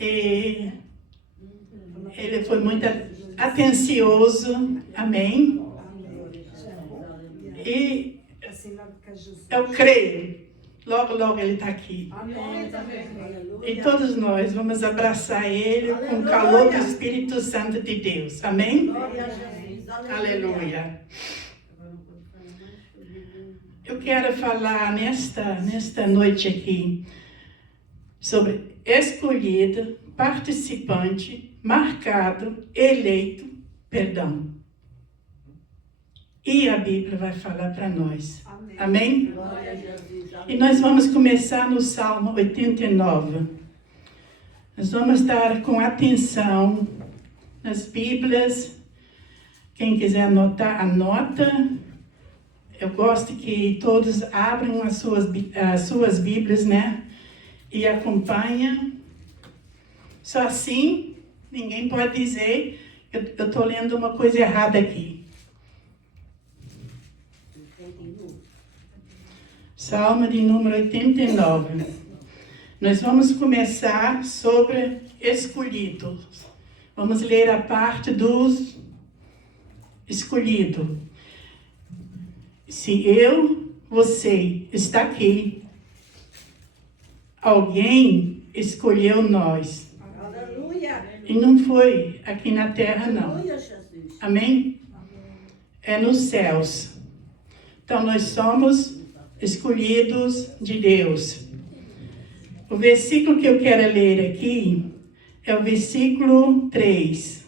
E ele foi muito atencioso, amém? E eu creio, logo ele está aqui. E todos nós vamos abraçar ele com o calor do Espírito Santo de Deus, amém? Aleluia. Eu quero falar nesta noite aqui sobre escolhido, participante, marcado, eleito, perdão. E a Bíblia vai falar para nós. Amém? E nós vamos começar no Salmo 89. Nós vamos estar com atenção nas Bíblias. Quem quiser anotar, anota. Eu gosto que todos abram as suas Bíblias, né? E acompanhem. Só assim, ninguém pode dizer que eu estou lendo uma coisa errada aqui. Salmo de número 89. Nós vamos começar sobre escolhidos. Vamos ler a parte dos escolhidos. Se você está aqui, alguém escolheu nós. Aleluia. E não foi aqui na terra, não. Aleluia, Jesus. Amém? É nos céus. Então, nós somos escolhidos de Deus. O versículo que eu quero ler aqui é o versículo 3.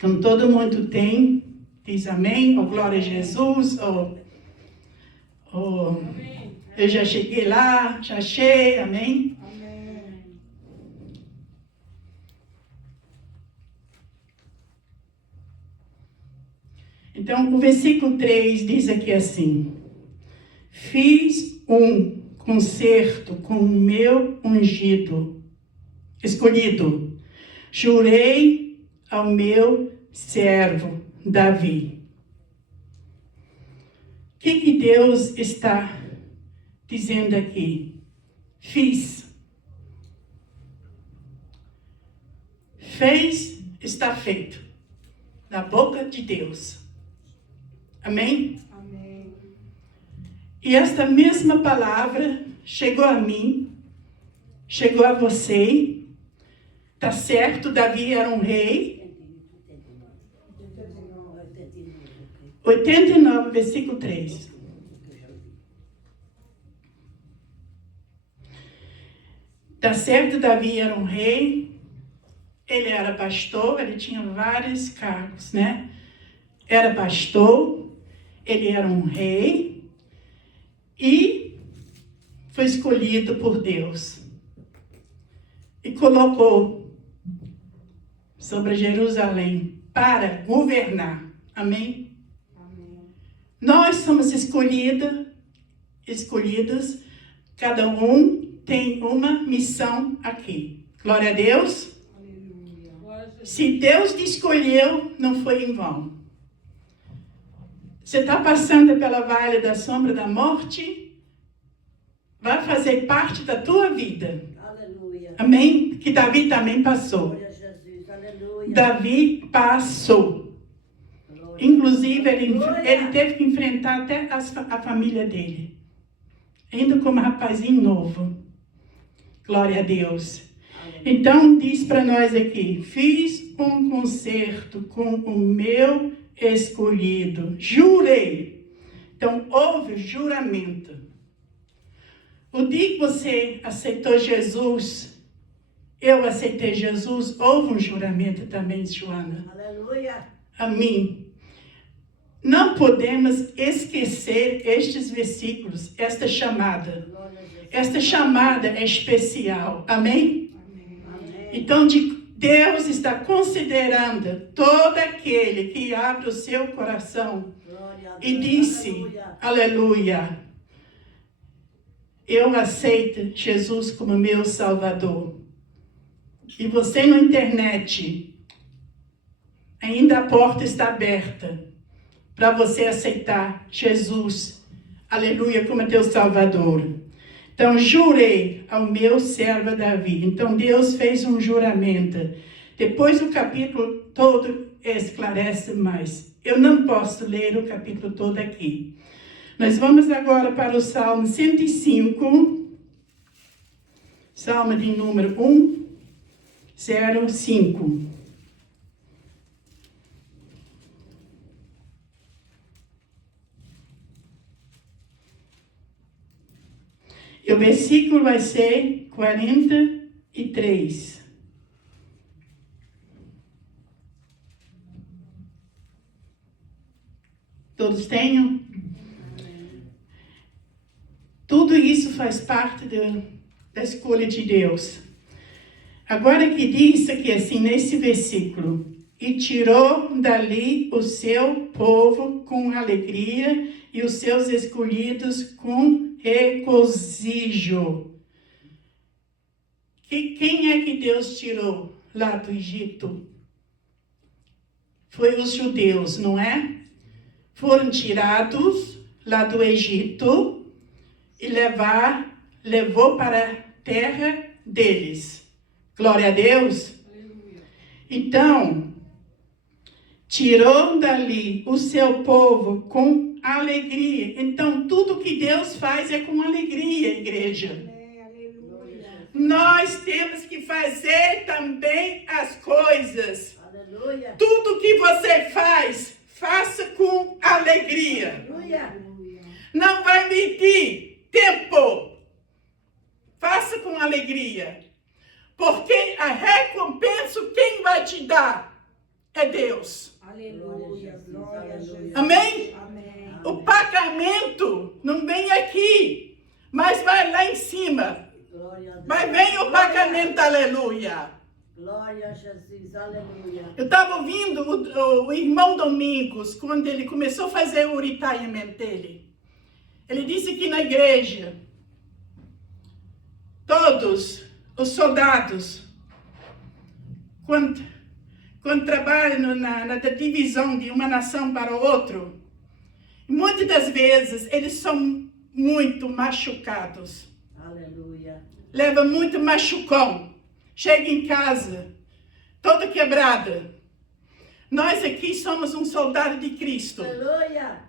Como todo mundo tem, diz amém, ou glória a Jesus, ou eu já cheguei lá, já achei, amém? Amém. Então, o versículo 3 diz aqui assim: fiz um concerto com o meu ungido, escolhido, jurei ao meu servo Davi. O que Deus está dizendo aqui? Fiz. Fez, está feito. Na boca de Deus. Amém? Amém. E esta mesma palavra chegou a mim, chegou a você. Tá certo, Davi era um rei. 89, versículo 3. Tá certo, Davi era um rei. Ele era pastor, ele tinha vários cargos, né? Era pastor, ele era um rei e foi escolhido por Deus. E colocou sobre Jerusalém para governar. Amém? Nós somos escolhidas, cada um tem uma missão aqui. Glória a Deus. Aleluia. Se Deus te escolheu, não foi em vão. Você está passando pela vale da sombra da morte, vai fazer parte da tua vida. Aleluia. Amém? Que Davi também passou. Glória a Jesus. Aleluia. Davi passou. Inclusive, ele Glória. teve que enfrentar até a família dele. Ainda como rapazinho novo. Glória a Deus. Então, diz para nós aqui: fiz um concerto com o meu escolhido. Jurei. Então, houve juramento. O dia que você aceitou Jesus, eu aceitei Jesus, houve um juramento também, Joana. Aleluia. A mim. Não podemos esquecer estes versículos, esta chamada. Glória a Jesus. Esta chamada é especial. Amém? Amém. Então, Deus está considerando todo aquele que abre o seu coração Glória a e Deus. disse, Aleluia. aleluia, eu aceito Jesus como meu Salvador. E você na internet, ainda a porta está aberta para você aceitar Jesus, aleluia, como teu Salvador. Então, jurei ao meu servo Davi. Então, Deus fez um juramento. Depois o capítulo todo esclarece mais. Eu não posso ler o capítulo todo aqui. Nós vamos agora para o Salmo 105. Salmo de número 105. E o versículo vai ser 43. Todos tenham? Tudo isso faz parte da escolha de Deus. Agora que diz aqui assim, nesse versículo, e tirou dali o seu povo com alegria e os seus escolhidos com regozijo. Quem é que Deus tirou lá do Egito? Foi os judeus, não é? Foram tirados lá do Egito e levou para a terra deles. Glória a Deus. Aleluia. Então, tirou dali o seu povo com alegria. Então, tudo que Deus faz é com alegria, igreja. Aleluia. Nós temos que fazer também as coisas. Aleluia. Tudo que você faz, faça com alegria. Aleluia. Não vai medir tempo. Faça com alegria. Porque a recompensa, quem vai te dar é Deus. Aleluia. Glória a Jesus. Amém? Amém? O pagamento não vem aqui, mas vai lá em cima. Vai vir o pagamento, aleluia. Glória a Jesus, aleluia. Eu estava ouvindo o irmão Domingos, quando ele começou a fazer o retirement dele. Ele disse que na igreja, todos os soldados, quando trabalham na divisão de uma nação para outra, muitas das vezes eles são muito machucados. Aleluia. Leva muito machucão. Chega em casa, toda quebrada. Nós aqui somos um soldado de Cristo. Aleluia.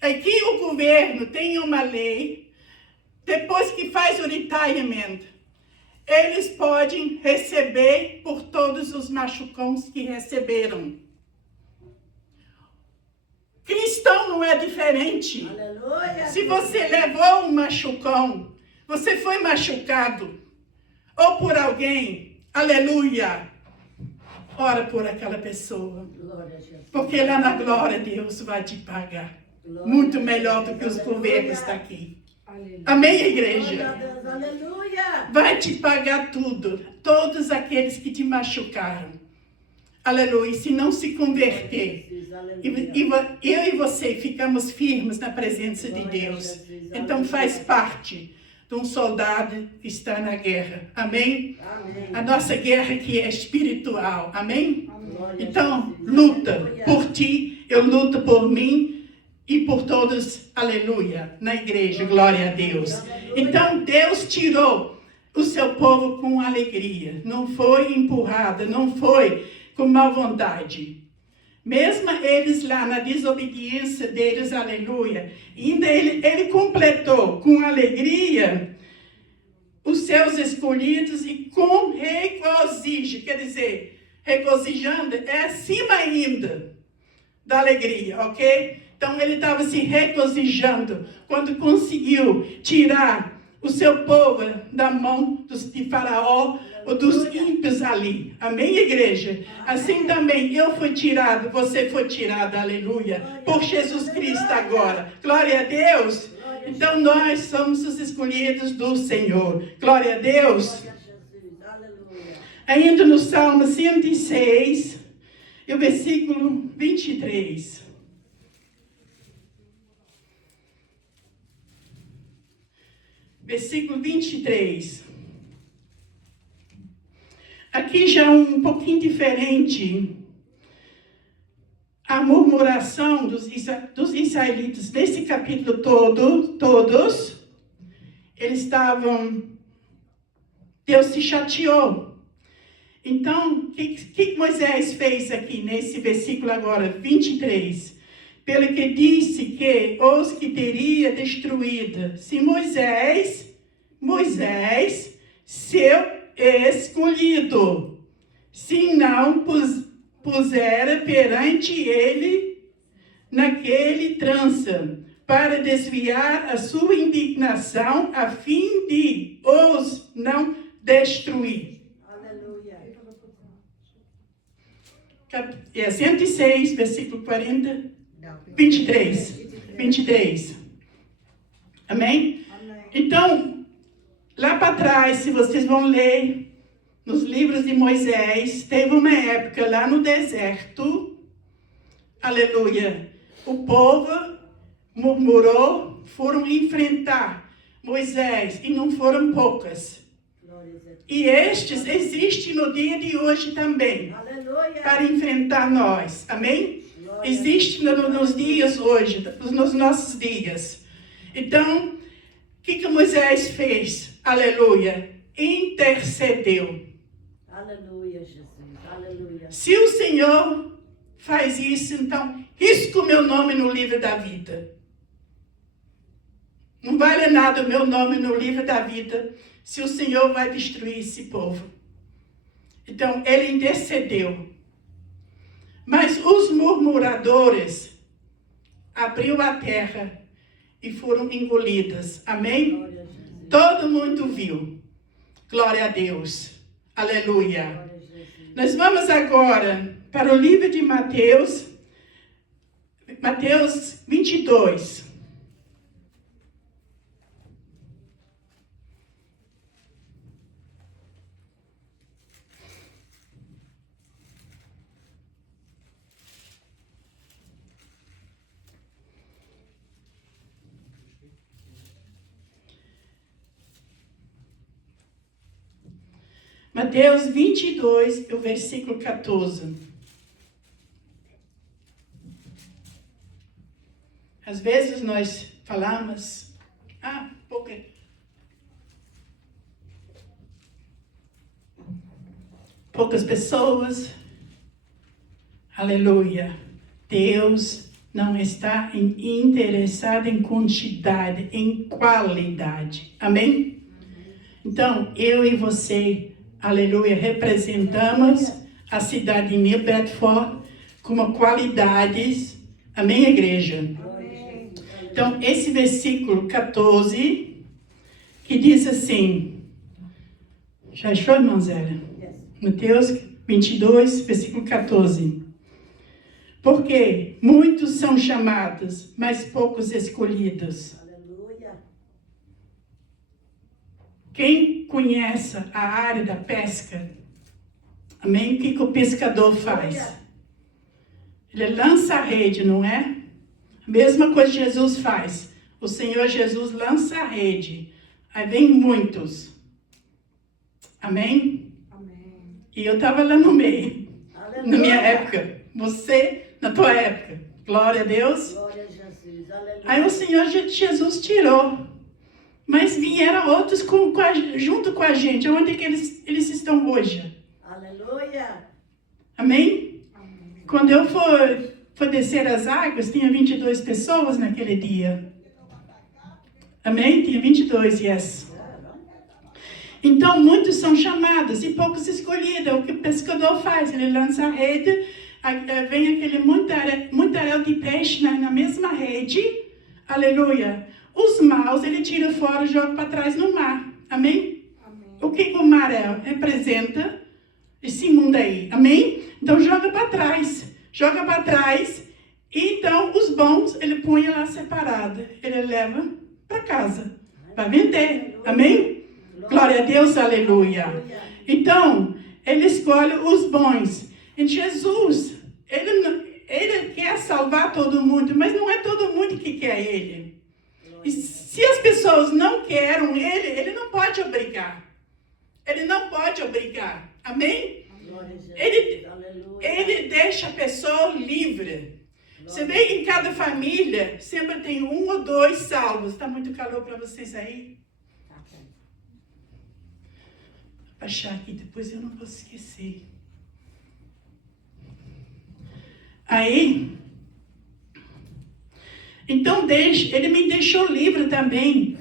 Aqui o governo tem uma lei, depois que faz o retirement, eles podem receber por todos os machucões que receberam. Cristão não é diferente. Aleluia. Se você levou um machucão, você foi machucado, ou por alguém, aleluia, ora por aquela pessoa. Porque lá na glória Deus vai te pagar. Muito melhor do que os governos estão aqui. Aleluia. Amém, igreja? Aleluia. Vai te pagar tudo. Todos aqueles que te machucaram. Aleluia. Se não se converter, eu e você ficamos firmes na presença de Deus. Então faz parte de um soldado que está na guerra. Amém? Amém. A nossa guerra aqui é espiritual. Amém? Amém. Então, luta por ti, eu luto por mim e por todos, aleluia, na igreja, glória a Deus. Então, Deus tirou o seu povo com alegria. Não foi empurrada, não foi com má vontade. Mesmo eles lá na desobediência deles, aleluia, ainda ele completou com alegria os seus escolhidos e com regozijo. Quer dizer, regozijando é acima ainda da alegria, ok? Então ele estava se regozijando quando conseguiu tirar o seu povo da mão de Faraó ou dos ímpios ali. Amém, igreja? Assim também eu fui tirado, você foi tirado, aleluia, por Jesus Cristo agora. Glória a Deus. Então nós somos os escolhidos do Senhor. Glória a Deus. Ainda no Salmo 106, e o versículo 23. Versículo 23. Aqui já um pouquinho diferente. A murmuração dos israelitas, nesse capítulo todo, todos, Deus se chateou. Então, o que Moisés fez aqui, nesse versículo agora, 23? Pelo que disse que os que teria destruído, se Moisés, seu escolhido, se não pusera perante ele naquele trança, para desviar a sua indignação, a fim de os não destruir. Aleluia. É 106, versículo 40, 23. Amém? Amém. Então, lá para trás, se vocês vão ler nos livros de Moisés, teve uma época lá no deserto, aleluia, o povo murmurou, foram enfrentar Moisés, e não foram poucas. E estes existem no dia de hoje também, Aleluia. para enfrentar nós, amém? Glória. Existe nos dias hoje, nos nossos dias. Então, o que Moisés fez? Aleluia, intercedeu. Aleluia, Jesus. Aleluia. Se o Senhor faz isso, então risca o meu nome no livro da vida. Não vale nada o meu nome no livro da vida se o Senhor vai destruir esse povo. Então, ele intercedeu. Mas os murmuradores abriu a terra e foram engolidas. Amém? Glória a Jesus. Todo mundo viu. Glória a Deus. Aleluia. Glória a Jesus. Nós vamos agora para o livro de Mateus 22. Mateus 22, o versículo 14. Às vezes nós falamos, poucas pessoas. Aleluia. Deus não está interessado em quantidade, em qualidade. Amém? Então, eu e você, aleluia, representamos a cidade de New Bedford como qualidades. Amém, igreja? Amém. Então, esse versículo 14, que diz assim, já achou, irmã Zélia? Yes. Mateus 22, versículo 14. Porque muitos são chamados, mas poucos escolhidos. Aleluia. Quem conhece a área da pesca, amém? O que o pescador faz? Ele lança a rede, não é? A mesma coisa que Jesus faz. O Senhor Jesus lança a rede. Aí vem muitos. Amém? Amém. E eu estava lá no meio, Aleluia. na minha época. Você, na tua época. Glória a Deus. Glória a Jesus. Aleluia. Aí o Senhor Jesus tirou. Mas vieram outros junto com a gente. Onde que eles estão hoje? Aleluia. Amém? Quando eu for descer as águas, tinha 22 pessoas naquele dia. Amém? Tinha 22, yes. Então, muitos são chamados e poucos escolhidos. O que o pescador faz? Ele lança a rede, vem aquele mundaréu de peixe na mesma rede. Aleluia. Os maus, ele tira fora e joga para trás no mar. Amém? Amém. O que o mar representa? Esse mundo aí. Amém? Então, joga para trás. Joga para trás. E então, os bons, ele põe lá separado. Ele leva para casa. Vai vender. Amém? Glória a Deus, aleluia. Então, ele escolhe os bons. E Jesus, ele quer salvar todo mundo, mas não é todo mundo que quer ele. E se as pessoas não querem ele não pode obrigar. Ele não pode obrigar. Amém? Glória a Jesus. Aleluia. Ele deixa a pessoa livre. Você vê que em cada família sempre tem um ou dois salvos. Está muito calor para vocês aí? Baixar aqui, depois eu não vou esquecer. Aí, então ele me deixou livre também.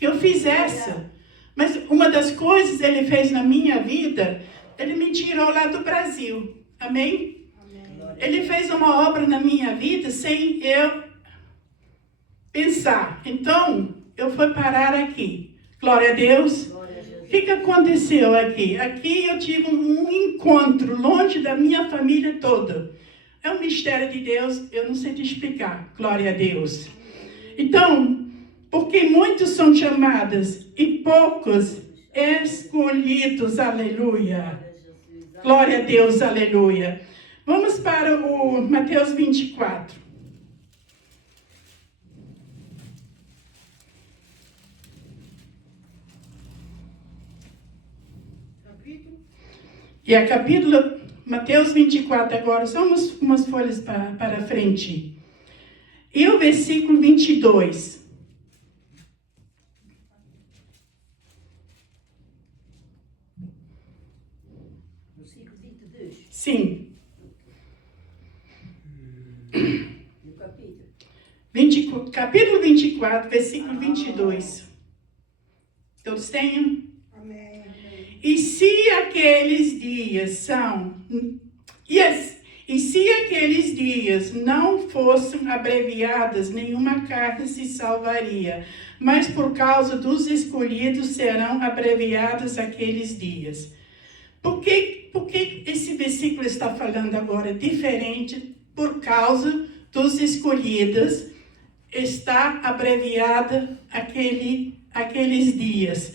Eu fiz essa. Mas uma das coisas ele fez na minha vida, ele me tirou lá do Brasil. Amém? Ele fez uma obra na minha vida sem eu pensar. Então, eu fui parar aqui. Glória a Deus. O que aconteceu aqui? Aqui eu tive um encontro longe da minha família toda. É um mistério de Deus, eu não sei te explicar. Glória a Deus. Então, porque muitos são chamados e poucos escolhidos. Aleluia. Glória a Deus, aleluia. Vamos para o Mateus 24. E a capítulo, Mateus 24 agora, só umas folhas para frente. E o versículo 22. Versículo 22. Sim. Do capítulo. Capítulo 24, versículo 22. Todos têm? Amém. E se aqueles dias são... E se aqueles dias não fossem abreviados, nenhuma carne se salvaria. Mas por causa dos escolhidos serão abreviados aqueles dias. Por que esse versículo está falando agora diferente? Por causa dos escolhidos está abreviada aqueles dias.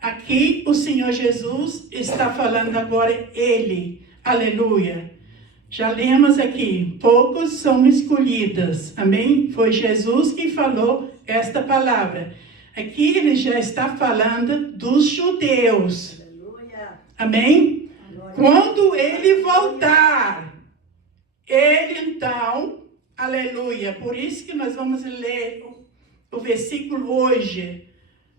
Aqui o Senhor Jesus está falando agora Ele. Aleluia. Já lemos aqui, poucos são escolhidos. Amém? Foi Jesus que falou esta palavra. Aqui ele já está falando dos judeus. Aleluia. Amém? Glória. Quando ele voltar, ele então, aleluia. Por isso que nós vamos ler o versículo hoje.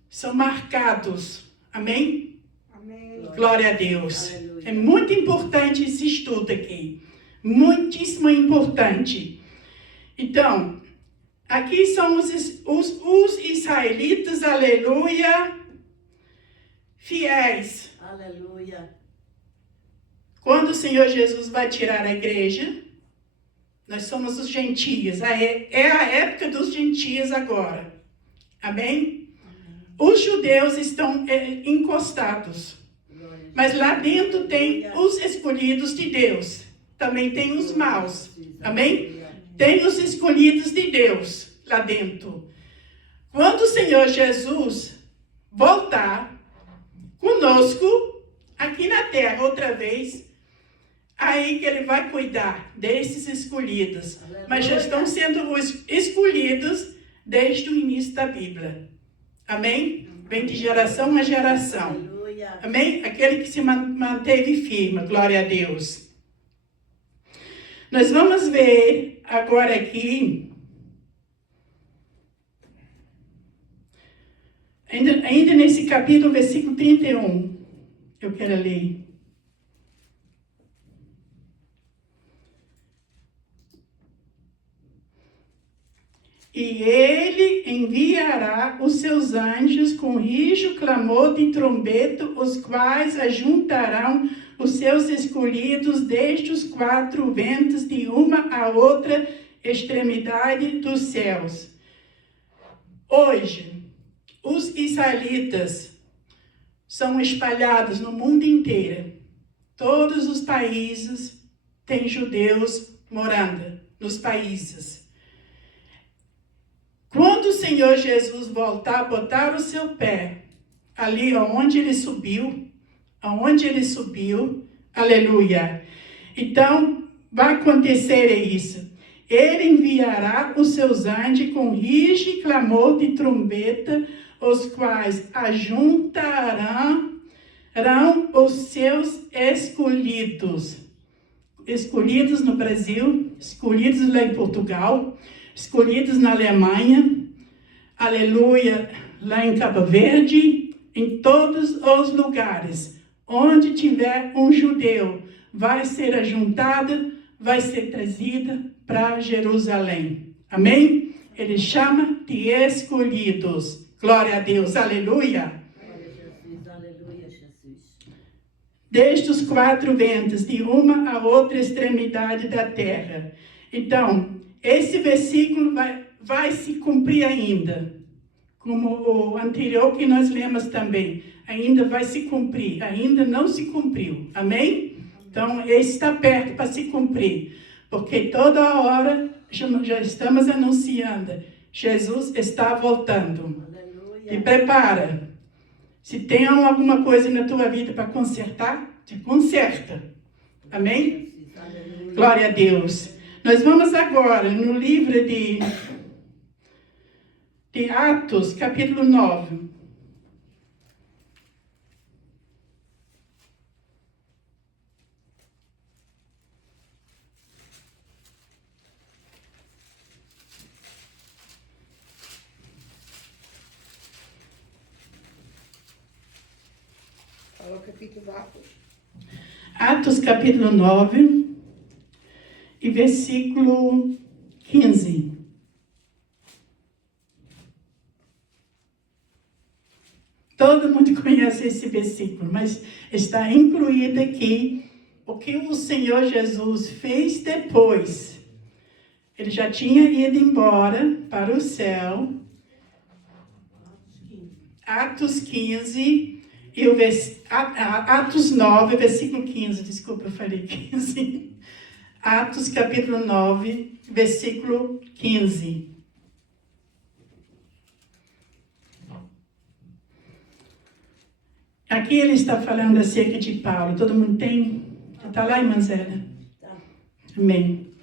São marcados. Amém? Amém. Glória a Deus. Aleluia. É muito importante esse estudo aqui. Muitíssimo importante. Então, aqui são os israelitas, aleluia, fiéis. Aleluia. Quando o Senhor Jesus vai tirar a igreja, nós somos os gentios. É a época dos gentios agora. Amém? Os judeus estão encostados. Mas lá dentro tem os escolhidos de Deus. Também tem os maus. Amém? Tem os escolhidos de Deus lá dentro. Quando o Senhor Jesus voltar conosco, aqui na terra outra vez, aí que ele vai cuidar desses escolhidos. Mas já estão sendo escolhidos desde o início da Bíblia. Amém? Vem de geração a geração. Aleluia. Amém? Aquele que se manteve firme. Glória a Deus. Nós vamos ver agora aqui, ainda nesse capítulo, versículo 31, eu quero ler. E ele enviará os seus anjos com rijo clamor de trombeta, os quais ajuntarão os seus escolhidos desde os quatro ventos de uma a outra extremidade dos céus. Hoje, os israelitas são espalhados no mundo inteiro. Todos os países têm judeus morando nos países. Quando o Senhor Jesus voltar, botar o seu pé ali onde ele subiu, aleluia. Então, vai acontecer isso. Ele enviará os seus anjos com rijo e clamor de trombeta, os quais ajuntarão os seus escolhidos. Escolhidos no Brasil, escolhidos lá em Portugal, escolhidos na Alemanha, aleluia, lá em Cabo Verde, em todos os lugares. onde tiver um judeu, vai ser ajuntada, vai ser trazida para Jerusalém. Amém? Ele chama de escolhidos. Glória a Deus, aleluia. Glória a Jesus, aleluia, Jesus. Desde os quatro ventos, de uma a outra extremidade da terra. Então, esse versículo vai se cumprir ainda. Como o anterior que nós lemos também. Ainda vai se cumprir. Ainda não se cumpriu. Amém? Então, esse está perto para se cumprir. Porque toda hora já estamos anunciando. Jesus está voltando. Aleluia. Te prepara. Se tem alguma coisa na tua vida para consertar, te conserta. Amém? Jesus, aleluia. Glória a Deus. Nós vamos agora no livro de Atos, capítulo 9. Fala o capítulo de Atos. Atos, capítulo 9, e versículo 15. Todo mundo conhece esse versículo, mas está incluído aqui o que o Senhor Jesus fez depois. Ele já tinha ido embora para o céu. Atos 15, e Atos 9, versículo 15. Desculpa, eu falei 15. Atos, capítulo 9, versículo 15. Aqui ele está falando acerca de Paulo. Todo mundo tem? Está lá, irmã Zélia? Tá. Amém.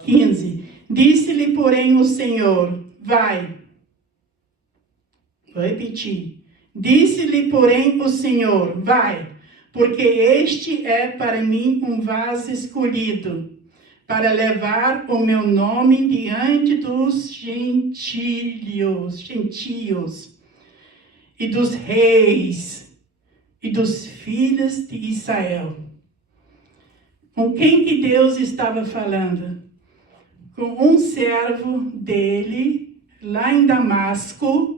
15. Disse-lhe, porém, o Senhor, vai. Vou repetir. Disse-lhe, porém, o Senhor, vai, porque este é para mim um vaso escolhido, para levar o meu nome diante dos gentios, e dos reis, e dos filhos de Israel. Com quem que Deus estava falando? Com um servo dele, lá em Damasco,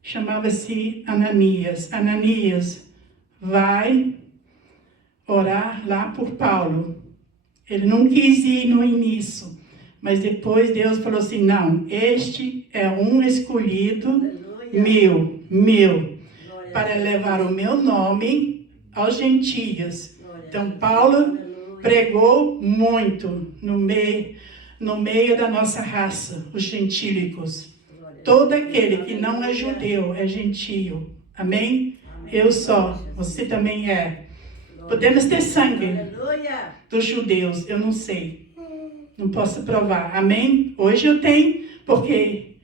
chamava-se Ananias. Ananias, vai orar lá por Paulo. Ele não quis ir no início, mas depois Deus falou assim, não, este é um escolhido Aleluia. meu, Glória a para Jesus. levar o meu nome aos gentios. Glória a Então, Jesus. Paulo Aleluia. pregou muito no meio da nossa raça, os gentílicos. Glória a Todo Jesus. aquele que não é Aleluia. judeu é gentio. Amém? Amém. Eu só, Glória a você Jesus. também é. Glória Podemos a ter Jesus. sangue Aleluia. dos judeus, eu não sei. Não posso provar. Amém? Hoje eu tenho, porque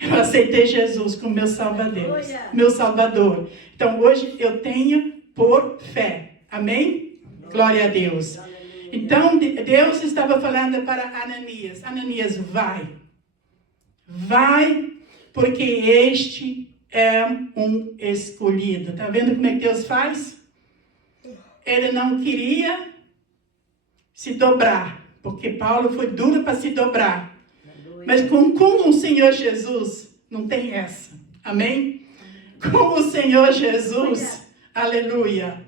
eu aceitei Jesus como meu Salvador. Aleluia. Meu Salvador. Então hoje eu tenho por fé. Amém? Glória a Deus. Aleluia. Então Deus estava falando para Ananias. Ananias, vai. Vai, porque este é um escolhido. Está vendo como é que Deus faz? Ele não queria se dobrar, porque Paulo foi duro para se dobrar. Aleluia. Mas com o Senhor Jesus, não tem essa. Amém? Com o Senhor Jesus, aleluia,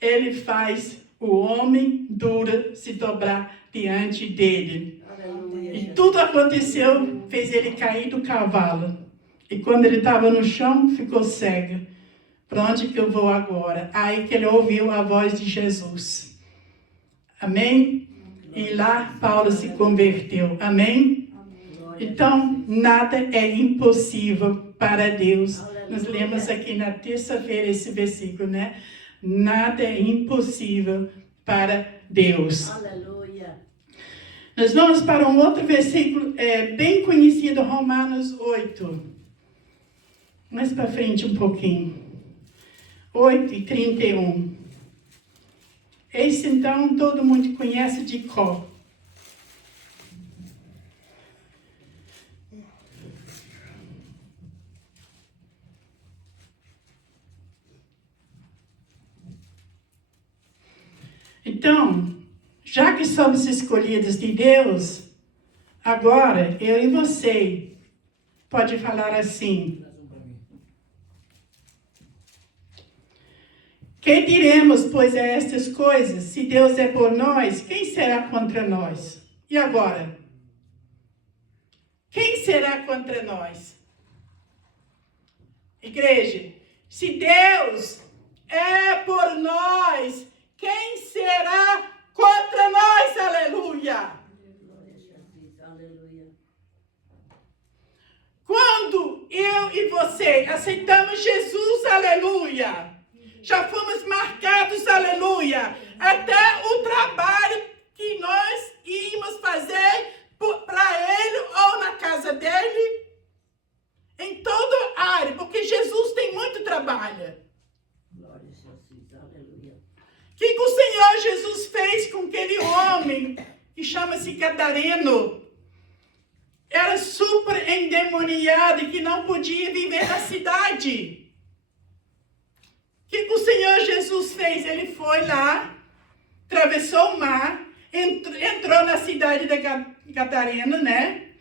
Ele faz o homem duro se dobrar diante dele. Aleluia. E tudo aconteceu, fez ele cair do cavalo. E quando ele estava no chão, ficou cego. Para onde que eu vou agora? Aí que ele ouviu a voz de Jesus. Amém? E lá Paulo se converteu. Amém? Glória a Então, nada é impossível para Deus. Aleluia. Nós lemos aqui na terça-feira esse versículo, né? Nada é impossível para Deus. Aleluia. Nós vamos para um outro versículo bem conhecido, Romanos 8. Mais para frente um pouquinho. 8:31. Esse então todo mundo conhece de cor. Então, já que somos escolhidos de Deus, agora eu e você pode falar assim: que diremos, pois, a estas coisas? Se Deus é por nós, quem será contra nós? E agora? Quem será contra nós? Igreja, se Deus é por nós, quem será contra nós? Aleluia! Glória a Jesus. Aleluia. Quando eu e você aceitamos Jesus, aleluia, já fomos marcados, aleluia, até o trabalho que nós íamos fazer para Ele ou na casa dele, em toda área, porque Jesus tem muito trabalho. Glória a Jesus. Aleluia. O que o Senhor Jesus fez com aquele homem que chama-se Gadareno? Era super endemoniado e que não podia viver na cidade. O que o Senhor Jesus fez? Ele foi lá, atravessou o mar, entrou na cidade de Gadareno, né?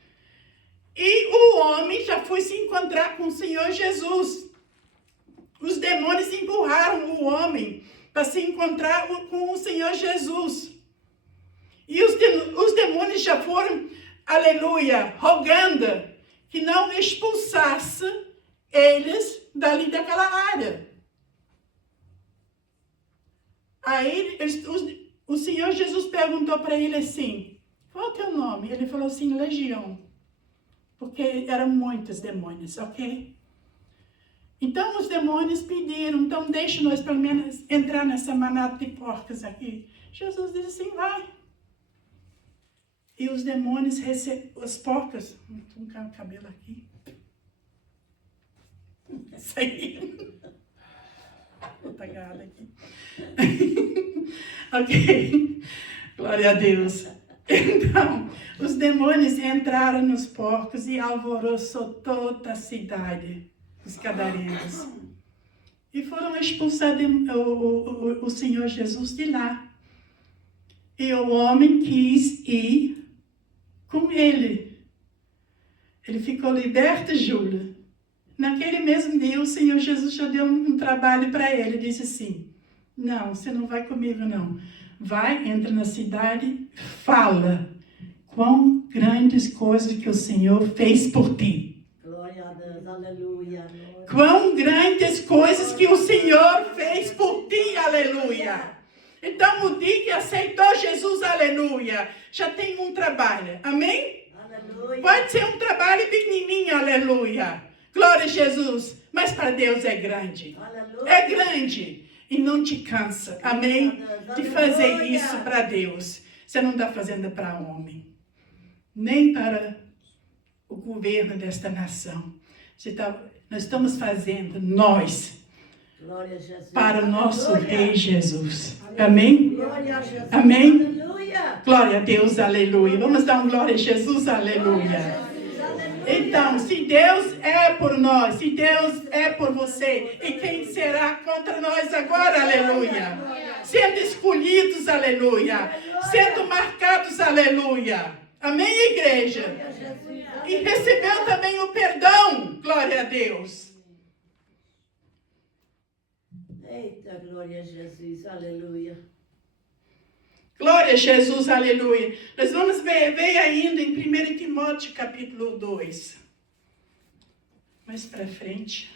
E o homem já foi se encontrar com o Senhor Jesus. Os demônios empurraram o homem para se encontrar com o Senhor Jesus. E os demônios já foram, aleluia, rogando que não expulsasse eles dali daquela área. Aí o Senhor Jesus perguntou para ele assim: qual é o teu nome? Ele falou assim: Legião. Porque eram muitos demônios, ok? Então os demônios pediram: então deixe-nos pelo menos entrar nessa manada de porcos aqui. Jesus disse assim: vai. E os demônios os porcos, estou com o cabelo aqui. Saíram. Vou pegar aqui. Ok. Glória a Deus. Então, os demônios entraram nos porcos e alvoroçou toda a cidade, os gadarenos. E foram expulsar o Senhor Jesus de lá. E o homem quis ir com ele. Ele ficou liberto, Júlia. Naquele mesmo dia, o Senhor Jesus já deu um trabalho para ele. Ele disse assim: não, você não vai comigo, não. Vai, entra na cidade, fala quão grandes coisas que o Senhor fez por ti. Glória a Deus. Aleluia. Quão grandes coisas que o Senhor fez por ti. Aleluia. Então, o dia que aceitou Jesus, aleluia, já tem um trabalho. Amém? Aleluia. Pode ser um trabalho pequenininho, aleluia. Glória a Jesus. Mas para Deus é grande. Aleluia. É grande. E não te cansa, amém? De fazer isso para Deus. Você não está fazendo para homem. Nem para o governo desta nação. Nós estamos fazendo, nós, Glória a Jesus. para o nosso Aleluia. Rei Jesus. Amém? Glória a Jesus. Amém? Aleluia. Glória a Deus, aleluia. Vamos dar um glória a Jesus, aleluia. Então, se Deus é por nós, se Deus é por você, e quem será contra nós agora, aleluia? Sendo escolhidos, aleluia. Sendo marcados, aleluia. Amém, igreja? E recebeu também o perdão, glória a Deus. Eita, glória a Jesus. Aleluia. Glória a Jesus, aleluia. Nós vamos ver ainda em 1 Timóteo capítulo 2. Mais para frente.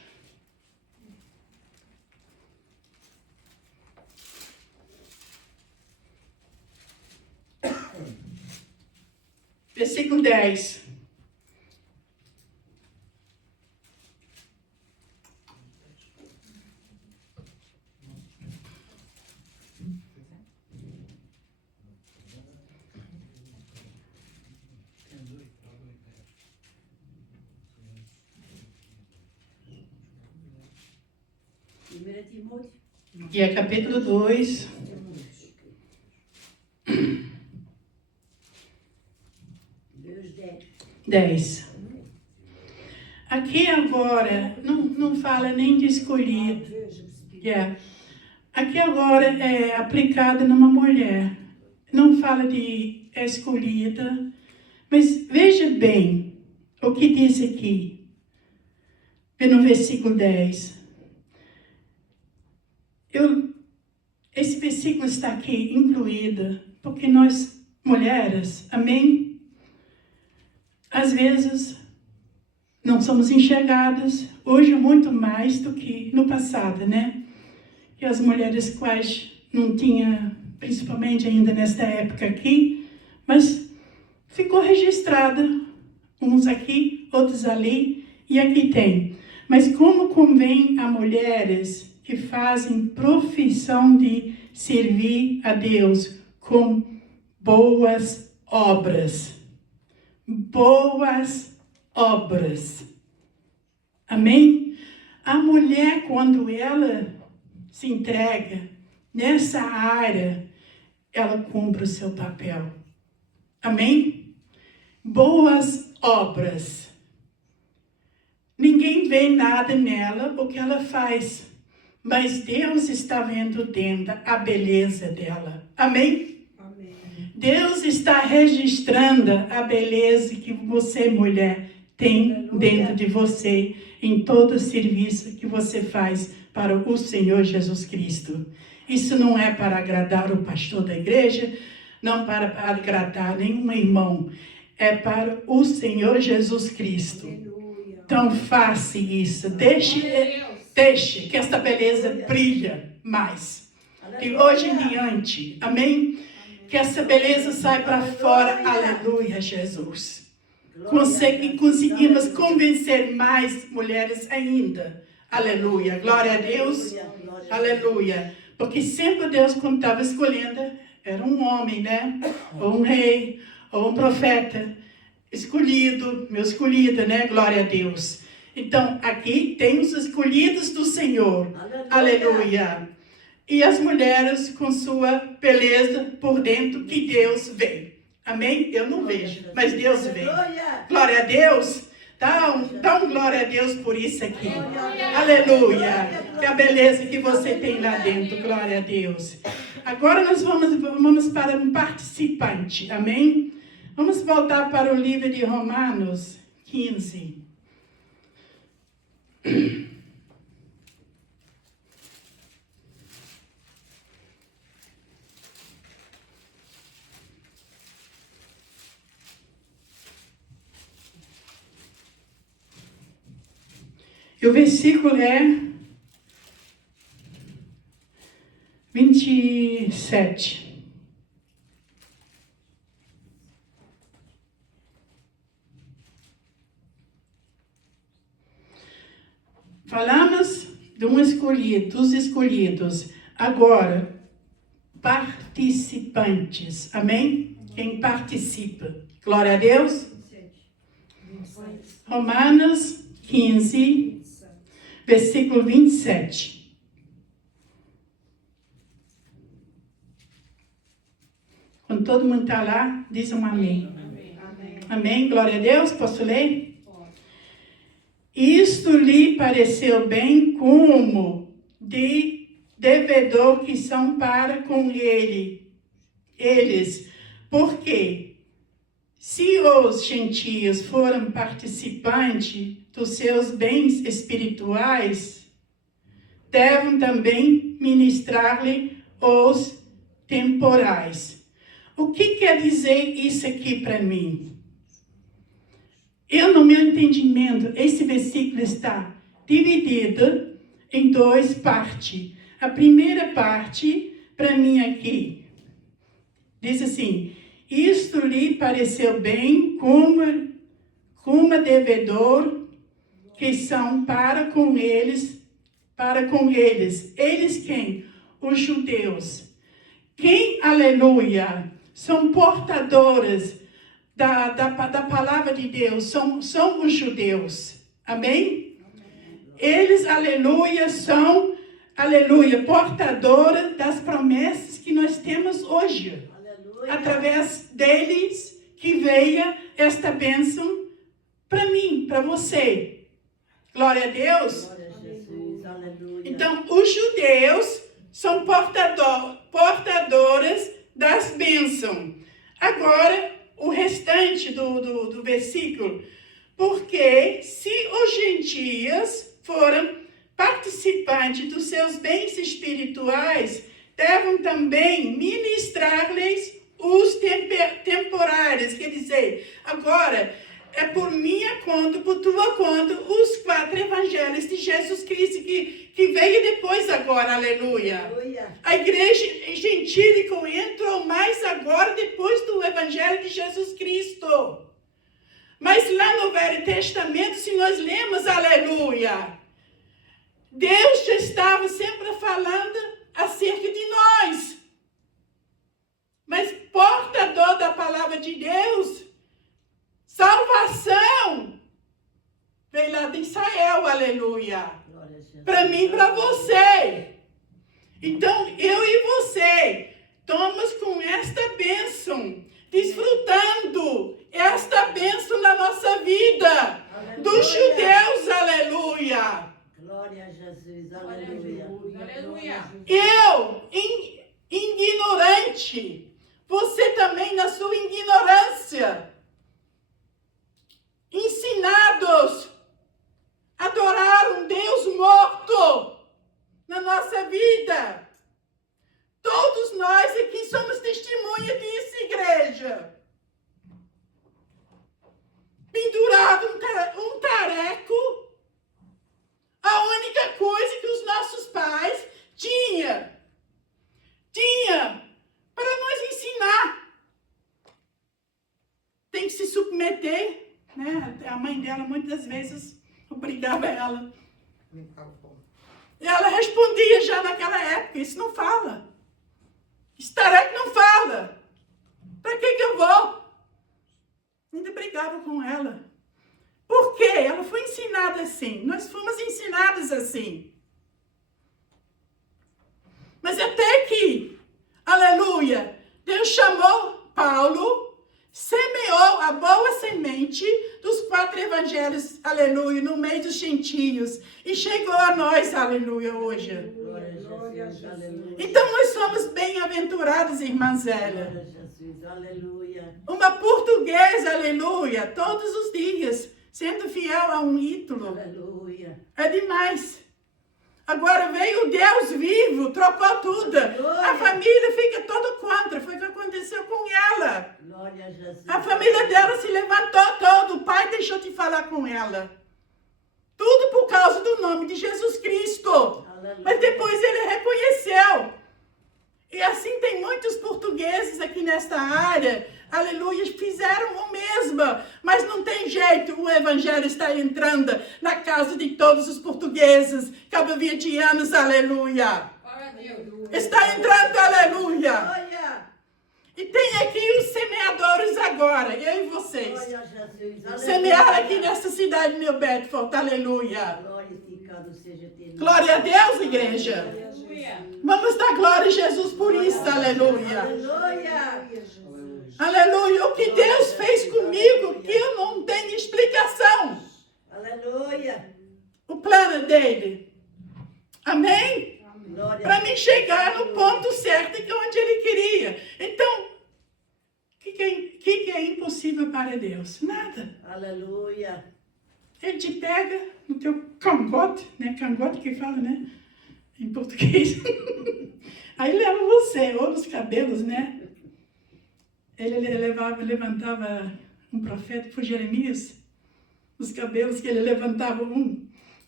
Versículo 10. Primeira Timóteo. E é capítulo 2. Deus 10. 10. Aqui agora não fala nem de escolhido. Aqui agora é aplicada numa mulher. Não fala de escolhida, mas veja bem o que diz aqui, no versículo 10. Esse versículo está aqui incluído porque nós, mulheres, amém? Às vezes, não somos enxergadas, hoje muito mais do que no passado, né? Que as mulheres quais não tinham, principalmente ainda nesta época aqui, mas ficou registrada, uns aqui, outros ali, e aqui tem. Mas como convém a mulheres que fazem profissão de servir a Deus com boas obras. Boas obras. Amém? A mulher, quando ela se entrega nessa área, ela cumpre o seu papel. Amém? Boas obras. Ninguém vê nada nela, o que ela faz. Mas Deus está vendo dentro a beleza dela. Amém? Amém. Deus está registrando a beleza que você, mulher, tem dentro de você, em todo o serviço que você faz para o Senhor Jesus Cristo. Isso não é para agradar o pastor da igreja, não para agradar nenhum irmão. É para o Senhor Jesus Cristo. Aleluia. Então faça isso. Deixe que esta beleza brilhe mais. De hoje em diante. Amém? Que essa beleza saia para fora. Aleluia, Jesus. Conseguimos convencer mais mulheres ainda. Aleluia. Glória a Deus. Aleluia. Porque sempre Deus, quando estava escolhendo, era um homem, né? Ou um rei, ou um profeta. Escolhido, meu escolhido, né? Glória a Deus. Então, aqui tem os escolhidos do Senhor. Aleluia. E as mulheres com sua beleza por dentro que Deus vê. Amém? Eu não vejo, mas Deus vê. Glória a Deus. Dá um glória a Deus por isso aqui. Aleluia. Que a beleza que você tem lá dentro. Glória a Deus. Agora nós vamos para um participante. Amém? Vamos voltar para o livro de Romanos 15. E o versículo é 27. Falamos dos escolhidos. Agora, participantes. Amém? Quem participa. Glória a Deus. Romanos 15, versículo 27. Quando todo mundo está lá, diz um amém. Amém. Amém? Glória a Deus. Posso ler? Isto lhe pareceu bem como de devedor que são para com eles. Porque se os gentios foram participantes dos seus bens espirituais, devem também ministrar-lhe os temporais. O que quer dizer isso aqui para mim? No meu entendimento, esse versículo está dividido em duas partes. A primeira parte, para mim aqui, diz assim: isto lhe pareceu bem como devedor que são para com eles. Eles quem? Os judeus. Quem, aleluia, são portadores da palavra de Deus, são os judeus. Amém? Eles, aleluia, são, aleluia, portadores das promessas que nós temos hoje. Aleluia. Através deles que veio esta bênção para mim, para você. Glória a Deus. Glória a Jesus. Aleluia. Então, os judeus são portadoras das bênçãos. Agora, o restante do versículo. Porque se os gentios foram participantes dos seus bens espirituais, devem também ministrar-lhes os temporários. Quer dizer, agora, é por minha conta, por tua conta, os 4 evangelhos de Jesus Cristo que veio depois agora, aleluia. A igreja gentílica entrou mais agora depois do evangelho de Jesus Cristo. Mas lá no Velho Testamento, se nós lemos, aleluia, Deus já estava sempre falando acerca de nós. Mas portador da palavra de Deus, salvação, veio lá de Israel, aleluia. Para mim e para você. Então, eu e você, estamos com esta bênção, desfrutando esta bênção na nossa vida. Aleluia. Dos judeus, aleluia. Glória a Jesus, aleluia. Aleluia. Eu, ignorante, você também na sua ignorância, ensinados a adorar um Deus morto na nossa vida. Todos nós aqui somos testemunha disso, igreja. Pendurado um tareco, a única coisa que os nossos pais tinham para nos ensinar. Tem que se submeter, né? A mãe dela muitas vezes obrigava ela. E ela respondia já naquela época, isso não fala. Esse tareco não fala. Para que eu vou? Ainda brigava com ela. Por quê? Ela foi ensinada assim. Nós fomos ensinados assim. Mas até que, aleluia, Deus chamou Paulo, semeou a boa semente dos 4 evangelhos, aleluia, no meio dos gentios. E chegou a nós, aleluia, hoje. Glória a Jesus, aleluia. Então nós somos bem-aventurados, irmã Zélia. Glória a Jesus, aleluia. Uma portuguesa, aleluia, todos os dias, sendo fiel a um ídolo. Aleluia. É demais. Agora veio o Deus vivo, trocou tudo. Aleluia. A família fica toda contra. Foi o que aconteceu com ela. Glória a Jesus. A família dela se levantou todo. O pai deixou de falar com ela. Tudo por causa do nome de Jesus Cristo. Aleluia. Mas depois ele reconheceu. E assim tem muitos portugueses aqui nesta área, aleluia, fizeram o mesmo. Mas não tem jeito, o evangelho está entrando na casa de todos os portugueses, cabo-verdianos, aleluia. Está entrando, aleluia. Glória. E tem aqui os semeadores agora, eu e vocês. Glória a Jesus, aleluia. Semear aqui nessa cidade, New Bedford, aleluia. Glorificado seja teu nome. Glória a Deus, igreja. Aleluia. Vamos dar glória a Jesus por isso, aleluia. Aleluia. Aleluia. O que Deus fez comigo, que eu não tenho explicação. Aleluia. O plano dele. Amém? Glória. Para mim chegar no ponto certo, que é onde ele queria. Então, o que é impossível para Deus? Nada. Aleluia. Ele te pega no teu cangote, né? Cangote que fala, né? Em português. Aí leva você, ou nos cabelos, né? Ele levantava um profeta, foi Jeremias, os cabelos que ele levantava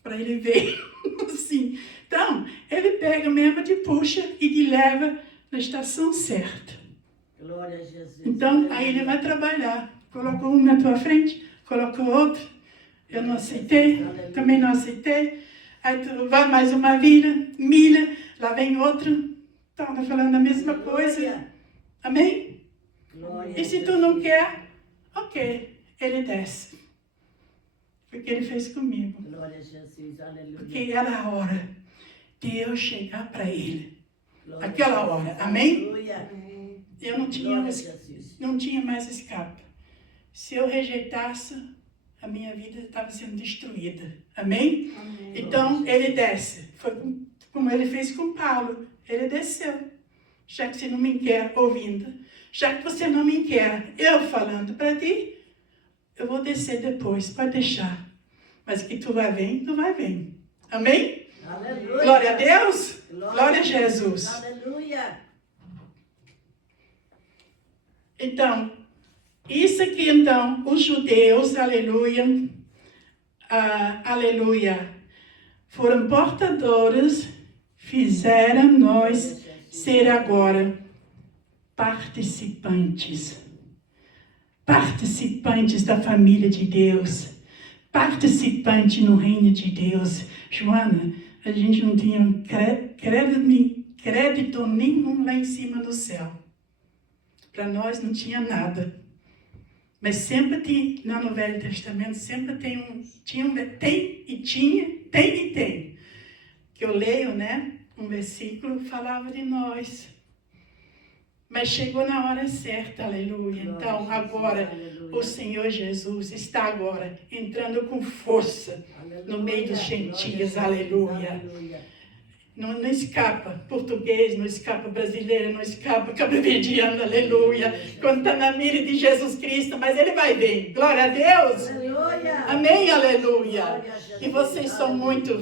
para ele ver, assim. Então, ele pega mesmo, te puxa e te leva na estação certa. Glória a Jesus. Então, aí ele vai trabalhar. Colocou um na tua frente, colocou outro. Eu não aceitei, também não aceitei. Aí tu vai mais uma milha, lá vem outro. Então, tá falando a mesma coisa. Amém? Glória E se tu não quer, ok, ele desce. Foi o que ele fez comigo. Glória a Jesus, aleluia. Porque era a hora de eu chegar para ele. Glória Aquela a Jesus, hora, amém? Aleluia. Eu não Glória a Jesus. tinha mais escape. Se eu rejeitasse, a minha vida estava sendo destruída. Amém? Amém. Então, ele desce. Foi como ele fez com Paulo. Ele desceu. Já que você não me quer ouvindo, já que você não me quer eu falando para ti, eu vou descer depois, pode deixar. Mas que tu vai vir, tu vai vir. Amém? Aleluia. Glória a Deus. Glória a Jesus. Aleluia. Então, isso aqui então, os judeus, aleluia, aleluia, foram portadores, fizeram nós ser agora participantes da família de Deus, participante no reino de Deus. Joana, a gente não tinha crédito nenhum lá em cima do céu. Para nós não tinha nada. Mas sempre tem, lá no Velho Testamento, sempre tem tem. Que eu leio, né? Um versículo falava de nós. Mas chegou na hora certa, aleluia. Então, agora, o Senhor Jesus está agora entrando com força no meio dos gentios, aleluia. Não escapa português, não escapa brasileiro, não escapa cabo-verdiano, aleluia. Quando está na mira de Jesus Cristo, mas ele vai vir. Glória a Deus. Aleluia. Amém, aleluia. E vocês são muito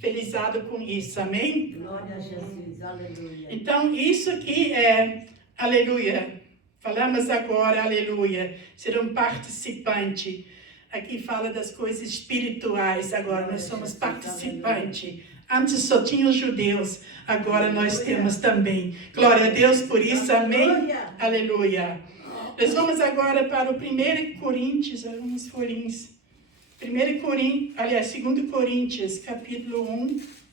felizados com isso, amém? Glória a Jesus, aleluia. Então, isso aqui é, aleluia. Falamos agora, aleluia. Ser um participante. Aqui fala das coisas espirituais, agora nós somos participantes. Antes só tinha os judeus, agora nós temos também. Glória a Deus por isso, amém? Aleluia. Nós vamos agora para o 1 Coríntios, alguns folhinhos. 2 Coríntios, capítulo 1.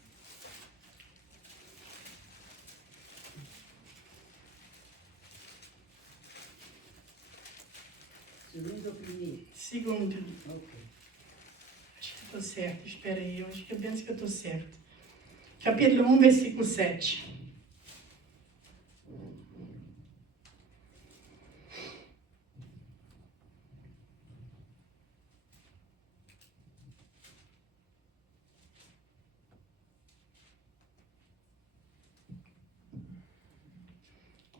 Segundo ou primeiro? Segundo. Ok. Acho que estou certo, espera aí, eu acho que eu penso que eu estou certo. Capítulo 1, versículo 7.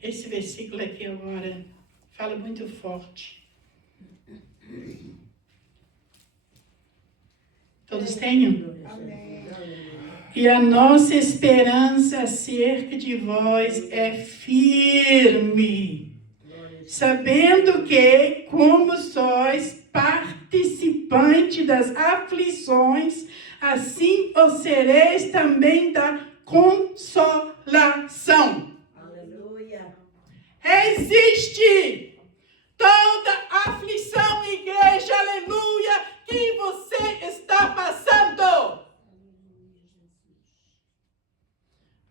Esse versículo aqui agora fala muito forte. Todos tenham? Amém. E a nossa esperança acerca de vós é firme, sabendo que, como sois participante das aflições, assim o sereis também da consolação. Aleluia. Existe toda aflição, igreja, aleluia, que você está passando.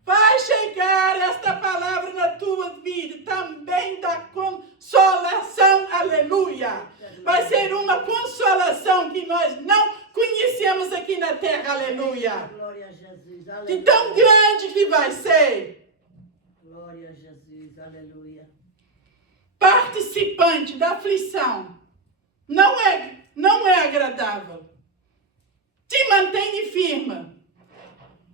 Vai chegar esta palavra na tua vida, também da consolação, aleluia. Vai ser uma consolação que nós não conhecemos aqui na terra, aleluia. Glória a Jesus, aleluia. De tão grande que vai ser. Glória a Jesus, aleluia. Participante da aflição não é agradável. Te mantém firme.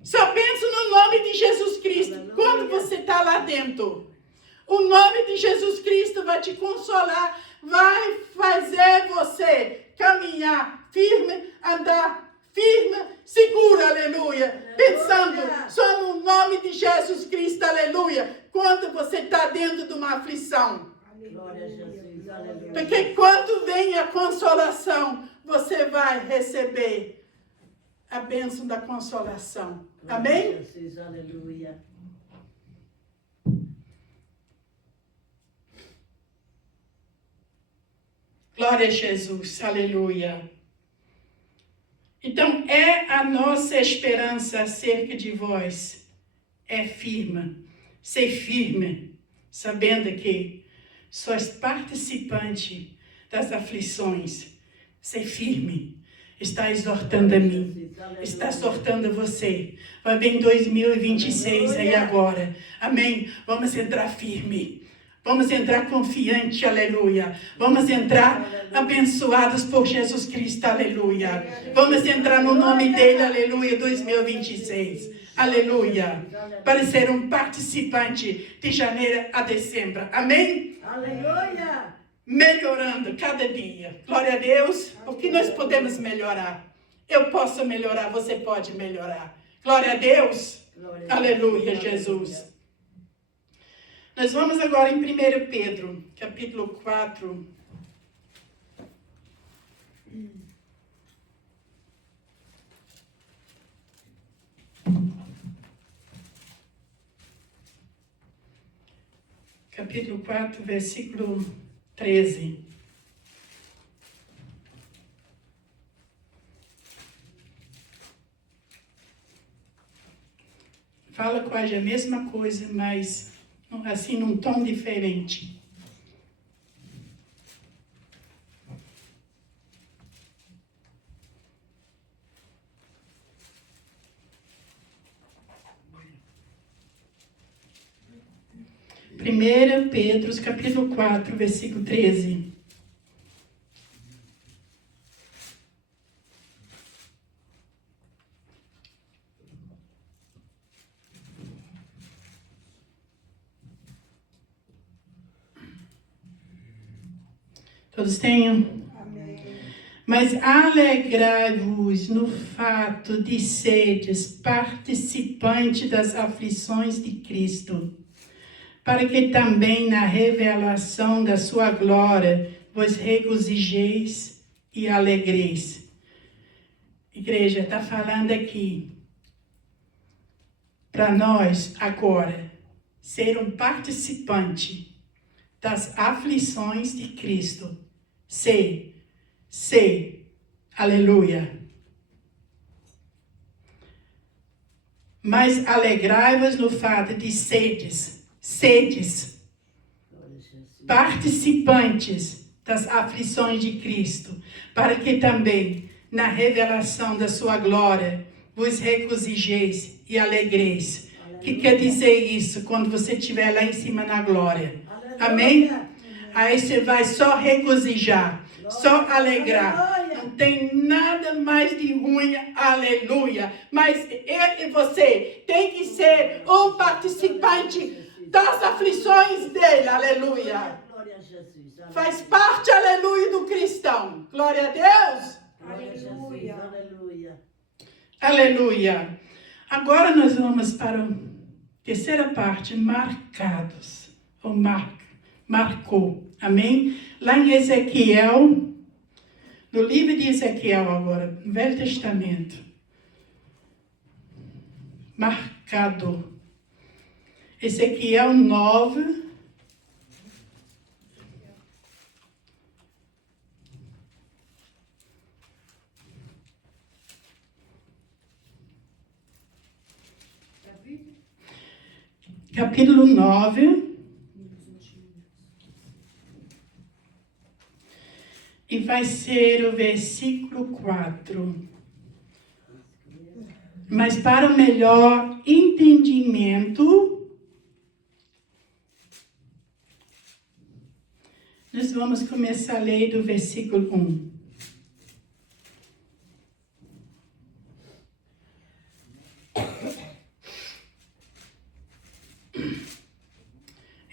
Só pensa no nome de Jesus Cristo. Aleluia. Quando você está lá dentro, o nome de Jesus Cristo vai te consolar, vai fazer você caminhar firme, andar firme, seguro, aleluia. Pensando só no nome de Jesus Cristo, aleluia. Quando você está dentro de uma aflição. Glória a Jesus, aleluia. Porque quando vem a consolação, você vai receber a bênção da consolação. Amém? Glória a Jesus, aleluia. Glória a Jesus, aleluia. Então, é a nossa esperança acerca de vós. É firme. Ser firme, sabendo que sois participante das aflições. Ser firme. Está exortando a mim. Está exortando a você. Vai vir 2026 aí agora. Amém? Vamos entrar firme. Vamos entrar confiante, aleluia. Vamos entrar abençoados por Jesus Cristo, aleluia. Vamos entrar no nome dele, aleluia, 2026. Aleluia. Para ser um participante de janeiro a dezembro. Amém? Aleluia. Melhorando cada dia. Glória a Deus. O que nós podemos melhorar? Eu posso melhorar, você pode melhorar. Glória a Deus. Glória a Aleluia, Deus. Jesus. Nós vamos agora em 1 Pedro, capítulo 4. Capítulo 4, versículo 13. Fala quase a mesma coisa, mas assim num tom diferente. Primeira Pedro, capítulo 4, versículo 13. Todos tenham? Amém. Mas alegrai-vos no fato de seres participantes das aflições de Cristo, para que também na revelação da sua glória vos regozijeis e alegreis. Igreja, está falando aqui para nós agora ser um participante das aflições de Cristo. Ser, aleluia. Mas alegrai-vos no fato de sedes participantes das aflições de Cristo, para que também na revelação da sua glória vos regozijeis e alegreis. O que quer dizer isso quando você estiver lá em cima na glória? Amém? Aí você vai só regozijar, só alegrar. Não tem nada mais de ruim, aleluia. Mas eu e você tem que ser um participante das aflições dele, aleluia. Glória a Jesus. Faz parte, aleluia, do cristão. Glória a Deus. Glória a Jesus. Aleluia. Aleluia. Agora nós vamos para a terceira parte, marcados. Ou marcou. Amém? Lá em Ezequiel, no livro de Ezequiel agora, no Velho Testamento. Marcado. Ezequiel 9. Capítulo 9. E vai ser o versículo 4. Mas para o melhor entendimento, nós vamos começar a ler do versículo 1.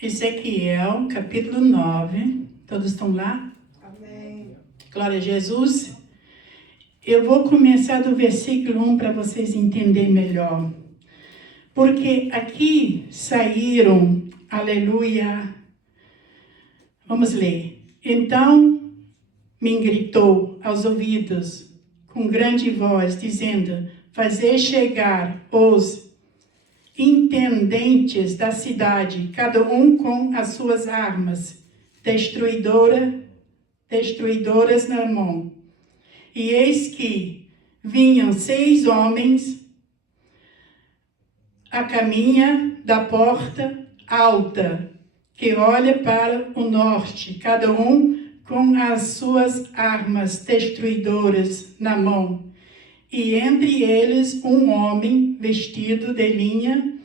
Ezequiel, capítulo 9. Todos estão lá? Amém. Glória a Jesus. Eu vou começar do versículo 1 para vocês entenderem melhor. Porque aqui saíram, aleluia. Vamos ler. Então me gritou aos ouvidos com grande voz, dizendo: fazei chegar os intendentes da cidade, cada um com as suas armas, destruidoras na mão. E eis que vinham 6 homens a caminho da porta alta, que olha para o norte, cada um com as suas armas destruidoras na mão. E entre eles um homem vestido de linha,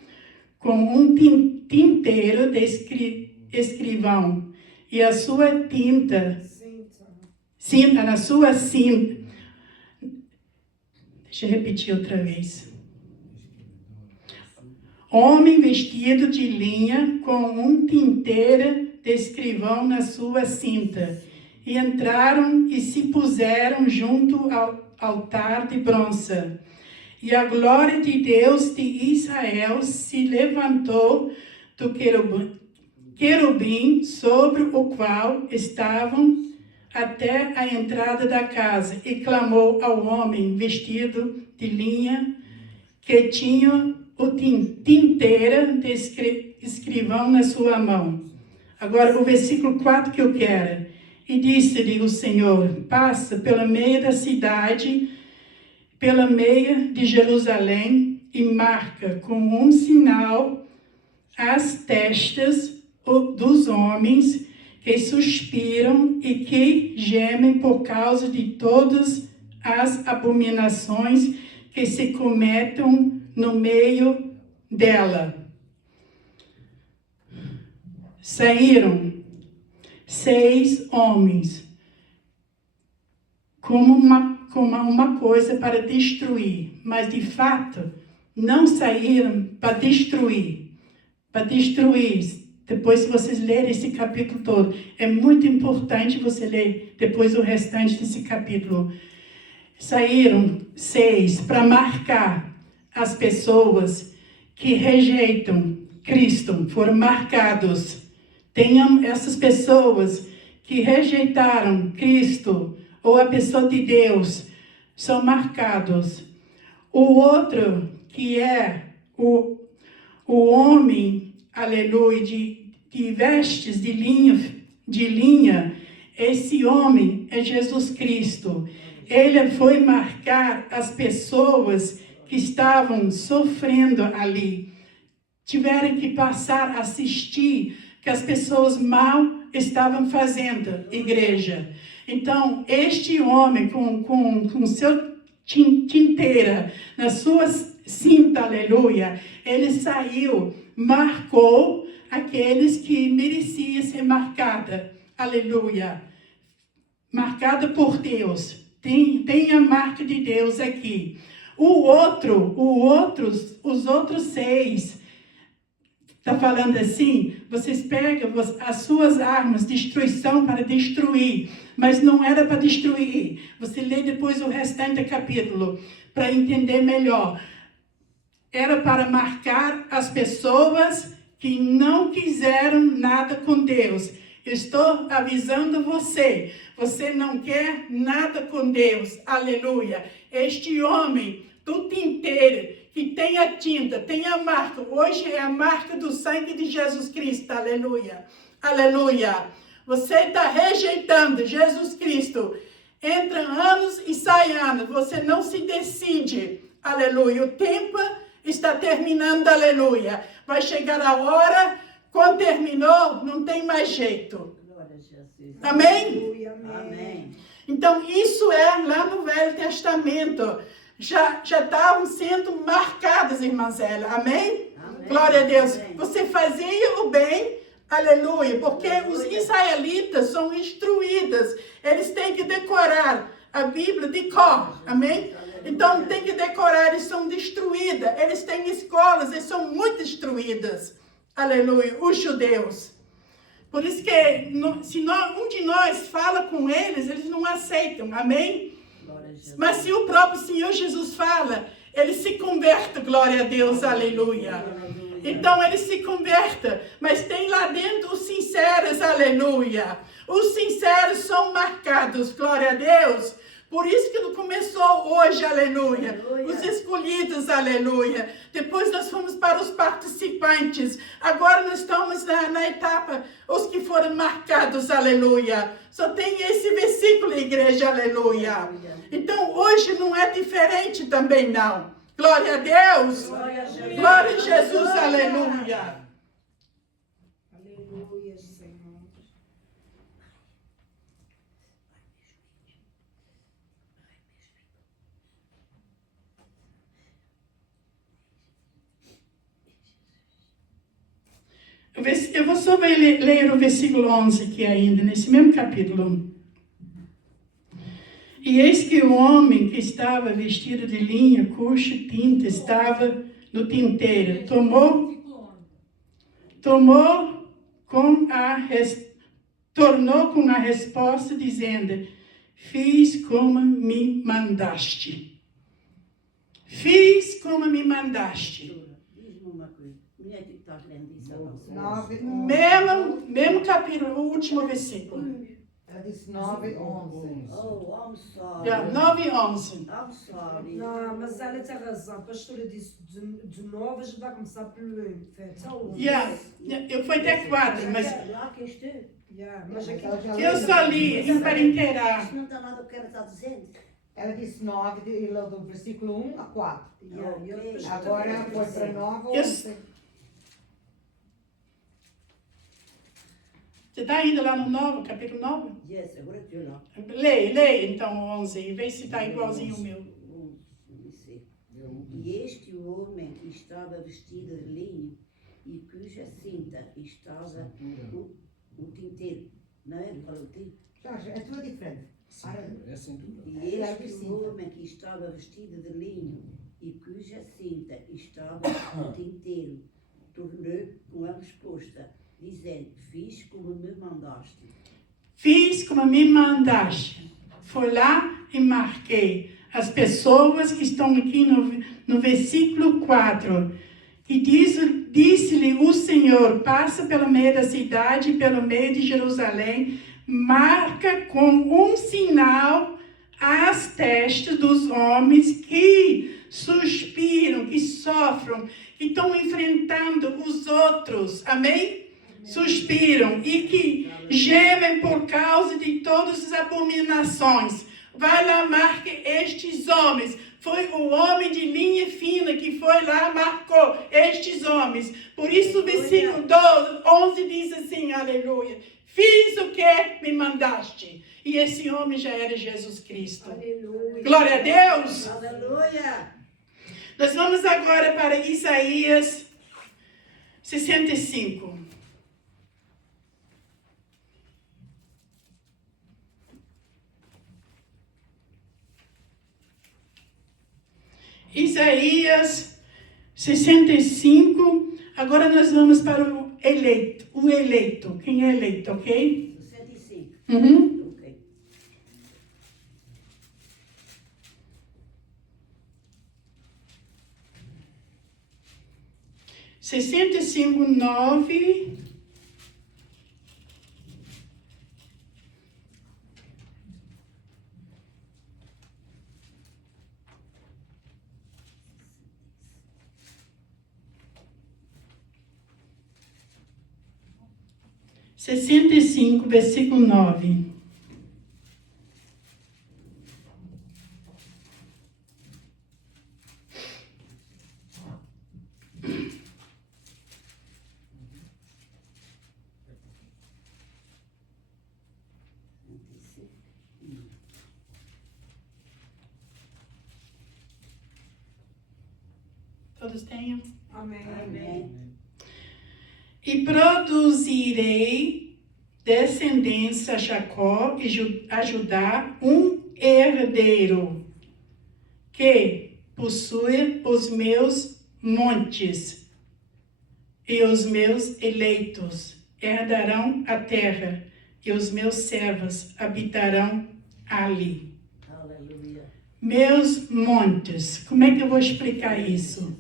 com um tinteiro de escrivão, e a sua tinta, na sua cinta. Deixa eu repetir outra vez. homem vestido de linha, com um tinteiro de escrivão na sua cinta. E entraram e se puseram junto ao altar de bronze. E a glória de Deus de Israel se levantou do querubim sobre o qual estavam até a entrada da casa, e clamou ao homem vestido de linha, que tinha o tinteiro de escrivão na sua mão. Agora o versículo 4 que eu quero. E disse-lhe o Senhor: passa pela meia da cidade, pela meia de Jerusalém, e marca com um sinal as testas dos homens que suspiram e que gemem por causa de todas as abominações que se cometem no meio dela. Saíram 6 homens como uma coisa para destruir, mas de fato não saíram para destruir. Para destruir. Depois, se vocês lerem esse capítulo todo, é muito importante você ler depois o restante desse capítulo. Saíram 6 para marcar as pessoas que rejeitam Cristo, foram marcados. Tenham essas pessoas que rejeitaram Cristo ou a pessoa de Deus, são marcados. O outro, que é o homem, aleluia, de vestes de linha, esse homem é Jesus Cristo. Ele foi marcar as pessoas que estavam sofrendo ali. Tiveram que passar a assistir que as pessoas mal estavam fazendo, igreja. Então, este homem com seu tinteira na sua cinta, aleluia, ele saiu, marcou aqueles que mereciam ser marcada, aleluia, marcada por Deus. Tem a marca de Deus aqui. Os outros 6, está falando assim, vocês pegam as suas armas, destruição para destruir, mas não era para destruir. Você lê depois o restante do capítulo, para entender melhor. Era para marcar as pessoas que não quiseram nada com Deus. Eu estou avisando você, você não quer nada com Deus, aleluia. Este homem do tinteiro, que tem a tinta, tem a marca, hoje é a marca do sangue de Jesus Cristo, aleluia, aleluia. Você está rejeitando Jesus Cristo, entra anos e sai anos, você não se decide, aleluia. O tempo está terminando, aleluia. Vai chegar a hora, quando terminou, não tem mais jeito. Amém? Amém. Então, isso é lá no Velho Testamento. Já estavam sendo marcadas, irmã Zélia. Amém? Amém? Glória a Deus. Amém. Você fazia o bem, aleluia, porque os israelitas são instruídos. Eles têm que decorar a Bíblia de cor. Amém? Então, tem que decorar, eles são destruídos. Eles têm escolas, eles são muito destruídas. Aleluia, os judeus. Por isso que, se um de nós fala com eles, eles não aceitam. Amém? Mas se o próprio Senhor Jesus fala, ele se converte, glória a Deus, aleluia. Então ele se converte, mas tem lá dentro os sinceros, aleluia. Os sinceros são marcados, glória a Deus. Por isso que começou hoje, aleluia. Os escolhidos, aleluia. Depois nós fomos para os participantes. Agora nós estamos na etapa, os que foram marcados, aleluia. Só tem esse versículo, igreja, aleluia. Então hoje não é diferente também, não. Glória a Deus. Glória a Jesus, aleluia. Aleluia, Senhor. Eu vou só ler o versículo 11 aqui ainda, nesse mesmo capítulo. E eis que o homem que estava vestido de linha, cuja tinta estava no tinteiro. Tornou com a resposta dizendo: fiz como me mandaste. Fiz como me mandaste. Diz-me uma coisa. Mulher que estás lendo isso, avançou. 9, Mesmo capítulo, o último versículo. Ela disse 9, 11. Oh, I'm sorry. 9 e 11. I'm sorry. Não, mas ela tem razão. A pastora disse de novo, a gente vai começar pelo 1. Eu fui até 4, mas Lá que estou. Mas aqui... eu só li isso para inteirar. Isso não está nada o que ela está dizendo. Ela disse 9, e leu do versículo 1 a 4. Ok. Agora foi para 9 ou Eu- 11. Você está indo lá no 9, capítulo 9? Yes, agora estou lá. Leia então o 11 e vê se está igualzinho o meu. E este homem que estava vestido de linho e cuja cinta estava o tinteiro. Não é? Fala o tinteiro. Jorge, é tudo diferente. É cintura. E este homem que estava vestido de linho e cuja cinta estava o tinteiro tornou com a resposta, dizendo: fiz como me mandaste. Fiz como me mandaste. Foi lá e marquei as pessoas que estão aqui no versículo 4. E disse-lhe o Senhor: passa pelo meio da cidade, pelo meio de Jerusalém, marca com um sinal as testas dos homens que suspiram, que sofrem, que estão enfrentando os outros. Amém? Suspiram e que gemem por causa de todas as abominações. Vai lá, marque estes homens. Foi o homem de linha fina que foi lá, marcou estes homens. Por isso o versículo 11 diz assim, aleluia: fiz o que me mandaste. E esse homem já era Jesus Cristo. Aleluia. Glória a Deus. Aleluia! Nós vamos agora para Isaías 65. Isaías 65. Agora nós vamos para o eleito. O eleito. Quem é eleito, ok? 65. Uhum. Ok. Sessenta e cinco, 9. Sessenta e cinco, versículo 9. Todos tenham? Amém. Amém. E produzirei descendência a Jacó e a Judá um herdeiro que possui os meus montes e os meus eleitos herdarão a terra e os meus servos habitarão ali. Aleluia. Meus montes. Como é que eu vou explicar isso?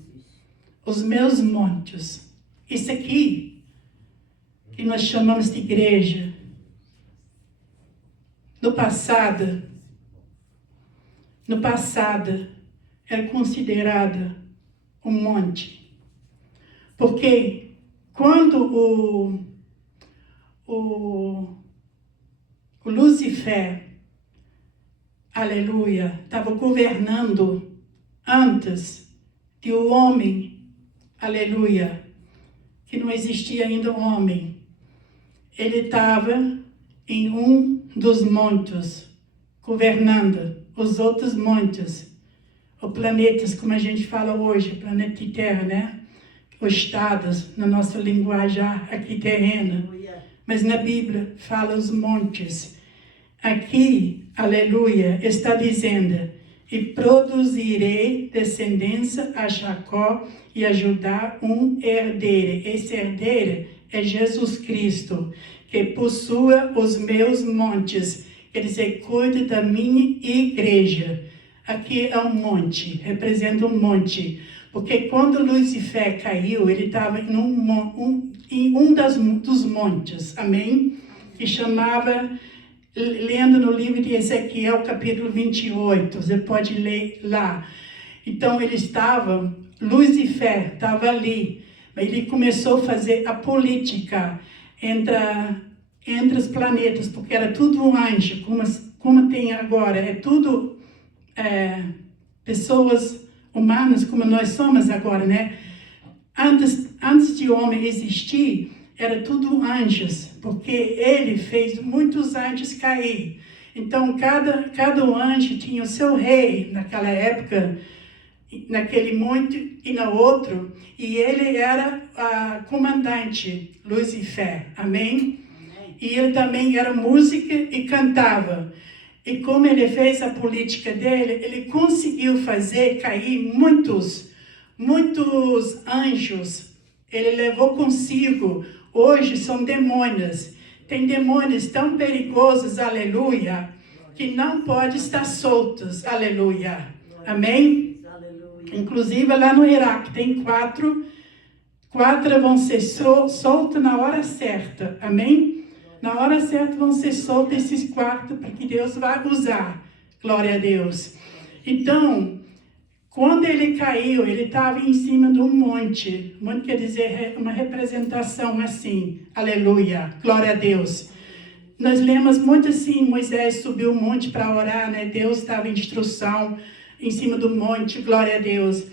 Os meus montes. Isso aqui, que nós chamamos de igreja, no passado, era considerada um monte. Porque quando o Lucifer, aleluia, estava governando antes de o homem, aleluia, que não existia ainda um homem. Ele estava em um dos montes, governando os outros montes, os planetas, como a gente fala hoje, planeta Terra, né? Os estados, na nossa linguagem aqui terrena. Aleluia. Mas na Bíblia fala os montes. Aqui, aleluia, está dizendo e produzirei descendência a Jacó e a Judá um herdeiro. Esse herdeiro é Jesus Cristo, que possua os meus montes, quer dizer, cuida da minha igreja. Aqui é um monte, representa um monte, porque quando Lucifer caiu, ele estava em um dos montes, amém? Que chamava, lendo no livro de Ezequiel, capítulo 28, você pode ler lá. Então ele estava, Lucifer estava ali, ele começou a fazer a política entre os planetas, porque era tudo um anjo, como tem agora, é tudo pessoas humanas como nós somos agora, né? Antes de homem existir, era tudo anjos, porque ele fez muitos anjos cair. Então, cada anjo tinha o seu rei naquela época, naquele monte e no outro, e ele era comandante, Lucifer, amém? E ele também era música e cantava. E como ele fez a política dele, ele conseguiu fazer cair muitos anjos. Ele levou consigo. Hoje são demônios. Tem demônios tão perigosos, aleluia, que não podem estar soltos, aleluia. Amém? Inclusive lá no Iraque tem quatro vão ser soltos na hora certa, amém? Na hora certa vão ser soltos esses 4, porque Deus vai usar. Glória a Deus. Então, quando ele caiu, ele estava em cima de um monte. Monte quer dizer uma representação assim. Aleluia. Glória a Deus. Nós lemos muito assim, Moisés subiu o monte para orar, né? Deus estava em instrução em cima do monte. Glória a Deus.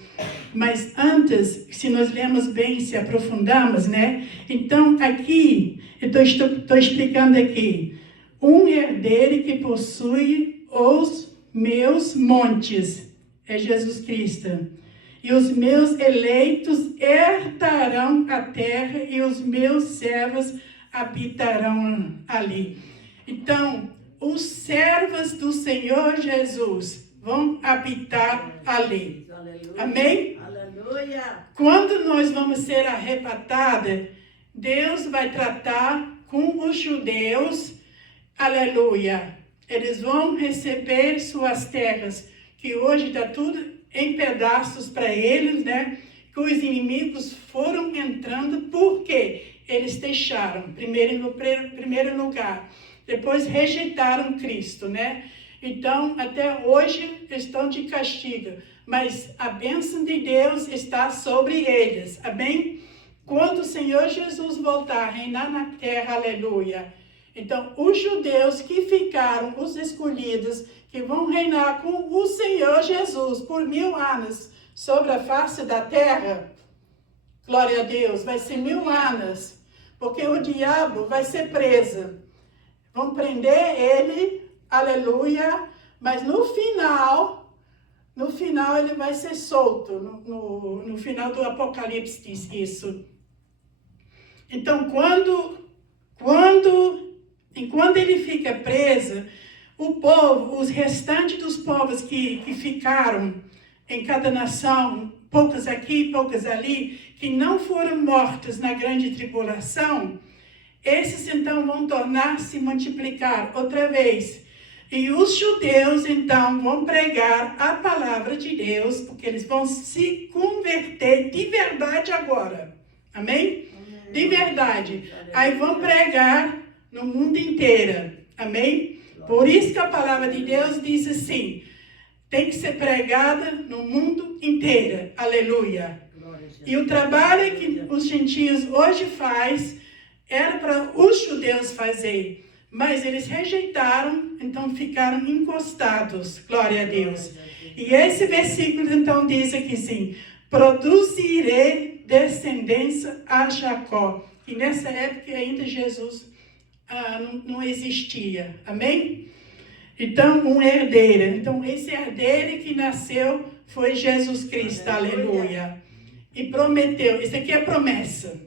Mas antes, se nós lemos bem, se aprofundamos, né? Então, aqui, eu estou explicando aqui. Um herdeiro que possui os meus montes, é Jesus Cristo. E os meus eleitos herdarão a terra e os meus servos habitarão ali. Então, os servos do Senhor Jesus vão habitar ali. Amém? Aleluia. Quando nós vamos ser arrebatados, Deus vai tratar com os judeus, aleluia. Eles vão receber suas terras, que hoje está tudo em pedaços para eles, né? Que os inimigos foram entrando, porque eles deixaram, primeiro lugar, depois rejeitaram Cristo, né? Então, até hoje estão de castigo, mas a bênção de Deus está sobre eles, amém? Quando o Senhor Jesus voltar a reinar na terra, aleluia. Então, os judeus que ficaram, os escolhidos, que vão reinar com o Senhor Jesus por 1000 anos sobre a face da terra, glória a Deus, vai ser 1000 anos, porque o diabo vai ser preso. Vão prender ele, aleluia, mas no final ele vai ser solto. No final do Apocalipse diz isso. Então, enquanto ele fica preso, o povo, os restantes dos povos que ficaram em cada nação, poucos aqui, poucos ali, que não foram mortos na grande tribulação, esses então vão tornar-se multiplicar outra vez. E os judeus então vão pregar a palavra de Deus, porque eles vão se converter de verdade agora. Amém? De verdade. Aí vão pregar no mundo inteiro. Amém? Por isso que a palavra de Deus diz assim, tem que ser pregada no mundo inteiro. Aleluia. E o trabalho que os gentios hoje faz era para os judeus fazer, mas eles rejeitaram, então ficaram encostados. Glória a Deus. E esse versículo então diz aqui assim, produzirei descendência a Jacó. E nessa época ainda Jesus não existia. Amém? Então, um herdeiro. Então, esse herdeiro que nasceu foi Jesus Cristo. Aleluia. E prometeu. Isso aqui é promessa.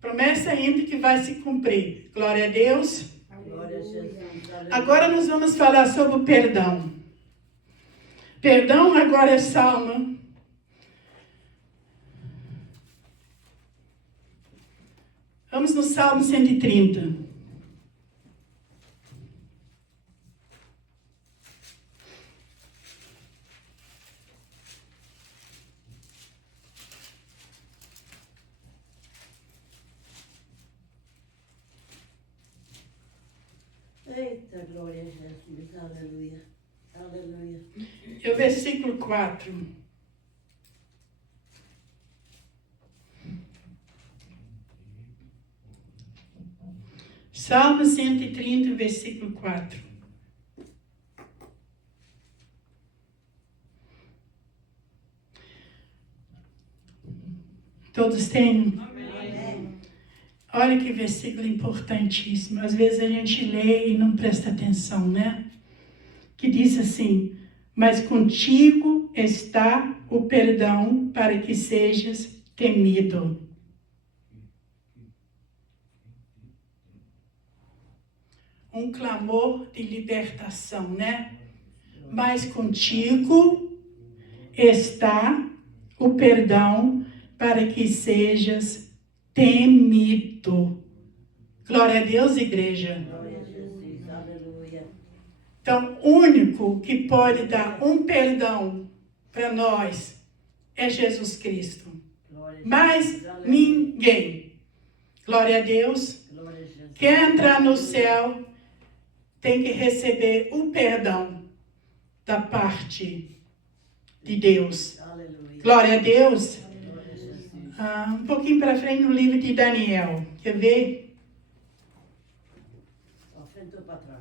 Promessa ainda que vai se cumprir. Glória a Deus. Glória a Jesus. Agora nós vamos falar sobre o perdão. Perdão agora é Salmo. Vamos no Salmo 130. Eita, glória a Jesus, aleluia, aleluia. É o versículo 4. Salmo 130, versículo 4. Todos têm? Amém. Olha que versículo importantíssimo. Às vezes a gente lê e não presta atenção, né? Que diz assim: mas contigo está o perdão para que sejas temido. Um clamor de libertação, né? Mas contigo está o perdão para que sejas temido. Glória a Deus, igreja. Glória a Jesus, aleluia. Então, o único que pode dar um perdão para nós é Jesus Cristo. Glória a Mais Jesus, aleluia. ninguém. Glória a Deus. Glória a Jesus. Quer entrar no céu, tem que receber o perdão da parte de Deus. Aleluia. Glória a Deus. Glória a Jesus. Um pouquinho para frente no livro de Daniel. Quer ver? Para frente ou para trás?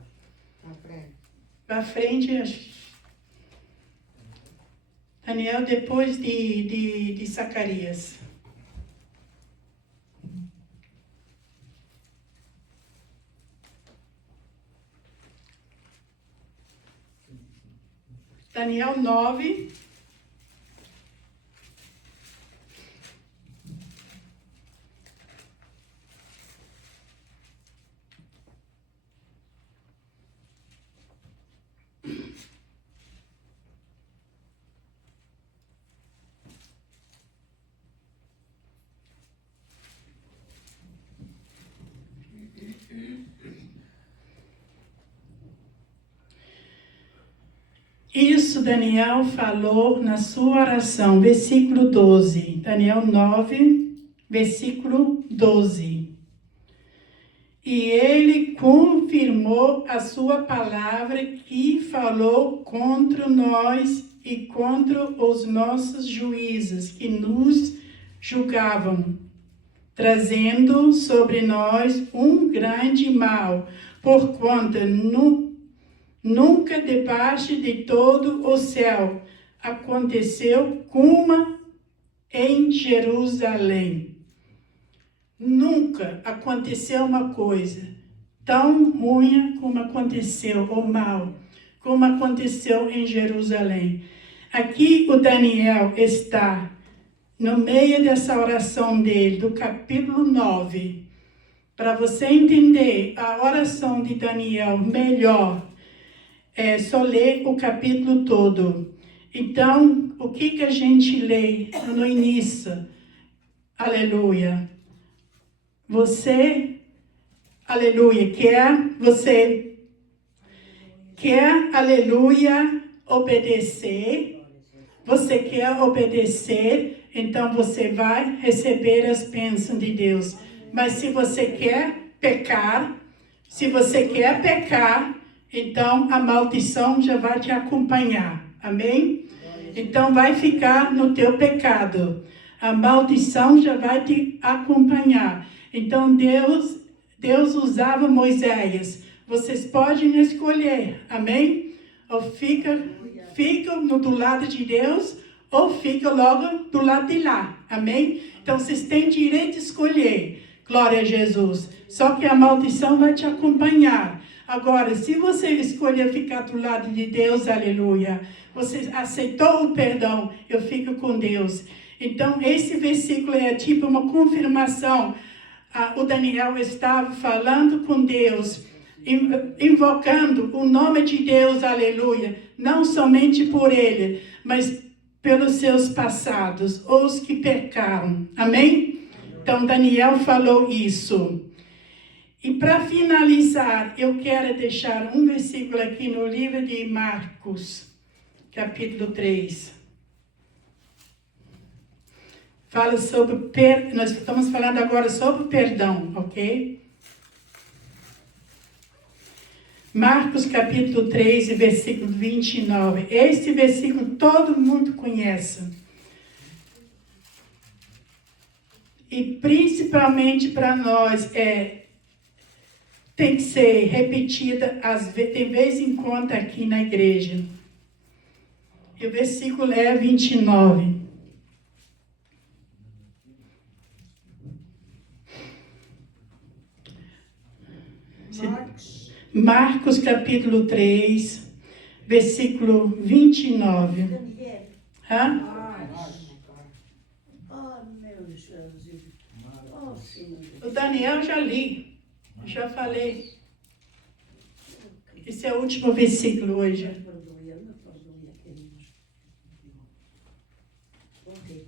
Pra frente. Para frente, Daniel depois de Zacarias. Daniel 9. Isso Daniel falou na sua oração, versículo 12. Daniel 9, versículo 12. E ele confirmou a sua palavra que falou contra nós e contra os nossos juízes que nos julgavam, trazendo sobre nós um grande mal, porquanto nunca debaixo de todo o céu aconteceu como em Jerusalém. Nunca aconteceu uma coisa tão ruim como aconteceu, ou mal, como aconteceu em Jerusalém. Aqui o Daniel está no meio dessa oração dele, do capítulo 9. Para você entender a oração de Daniel melhor, é só ler o capítulo todo. Então, o que a gente lê no início? Aleluia. Você, aleluia, você quer, aleluia, obedecer. Você quer obedecer, então você vai receber as bênçãos de Deus. Mas se você quer pecar, então a maldição já vai te acompanhar. Amém? Então vai ficar no teu pecado. A maldição já vai te acompanhar. Então Deus usava Moisés. Vocês podem escolher. Amém? Ou fica do lado de Deus, ou fica logo do lado de lá. Amém? Então vocês têm direito de escolher. Glória a Jesus. Só que a maldição vai te acompanhar. Agora, se você escolher ficar do lado de Deus, aleluia, você aceitou o perdão, eu fico com Deus. Então, esse versículo é tipo uma confirmação. O Daniel estava falando com Deus invocando o nome de Deus, aleluia, não somente por ele, mas pelos seus passados, os que pecaram, amém? Então Daniel falou isso. E para finalizar, eu quero deixar um versículo aqui no livro de Marcos, capítulo 3. Fala sobre, nós estamos falando agora sobre perdão, ok? Marcos capítulo 3, versículo 29. Esse versículo todo mundo conhece. E principalmente para nós tem que ser repetida de vez em quando aqui na igreja. E o versículo é 29. Marcos capítulo 3, versículo 29. Daniel. Hã? Oh, meu Jesus. Oh, Senhor. O Daniel já li, já falei. Esse é o último versículo hoje. Me perdoe, querido. Ok.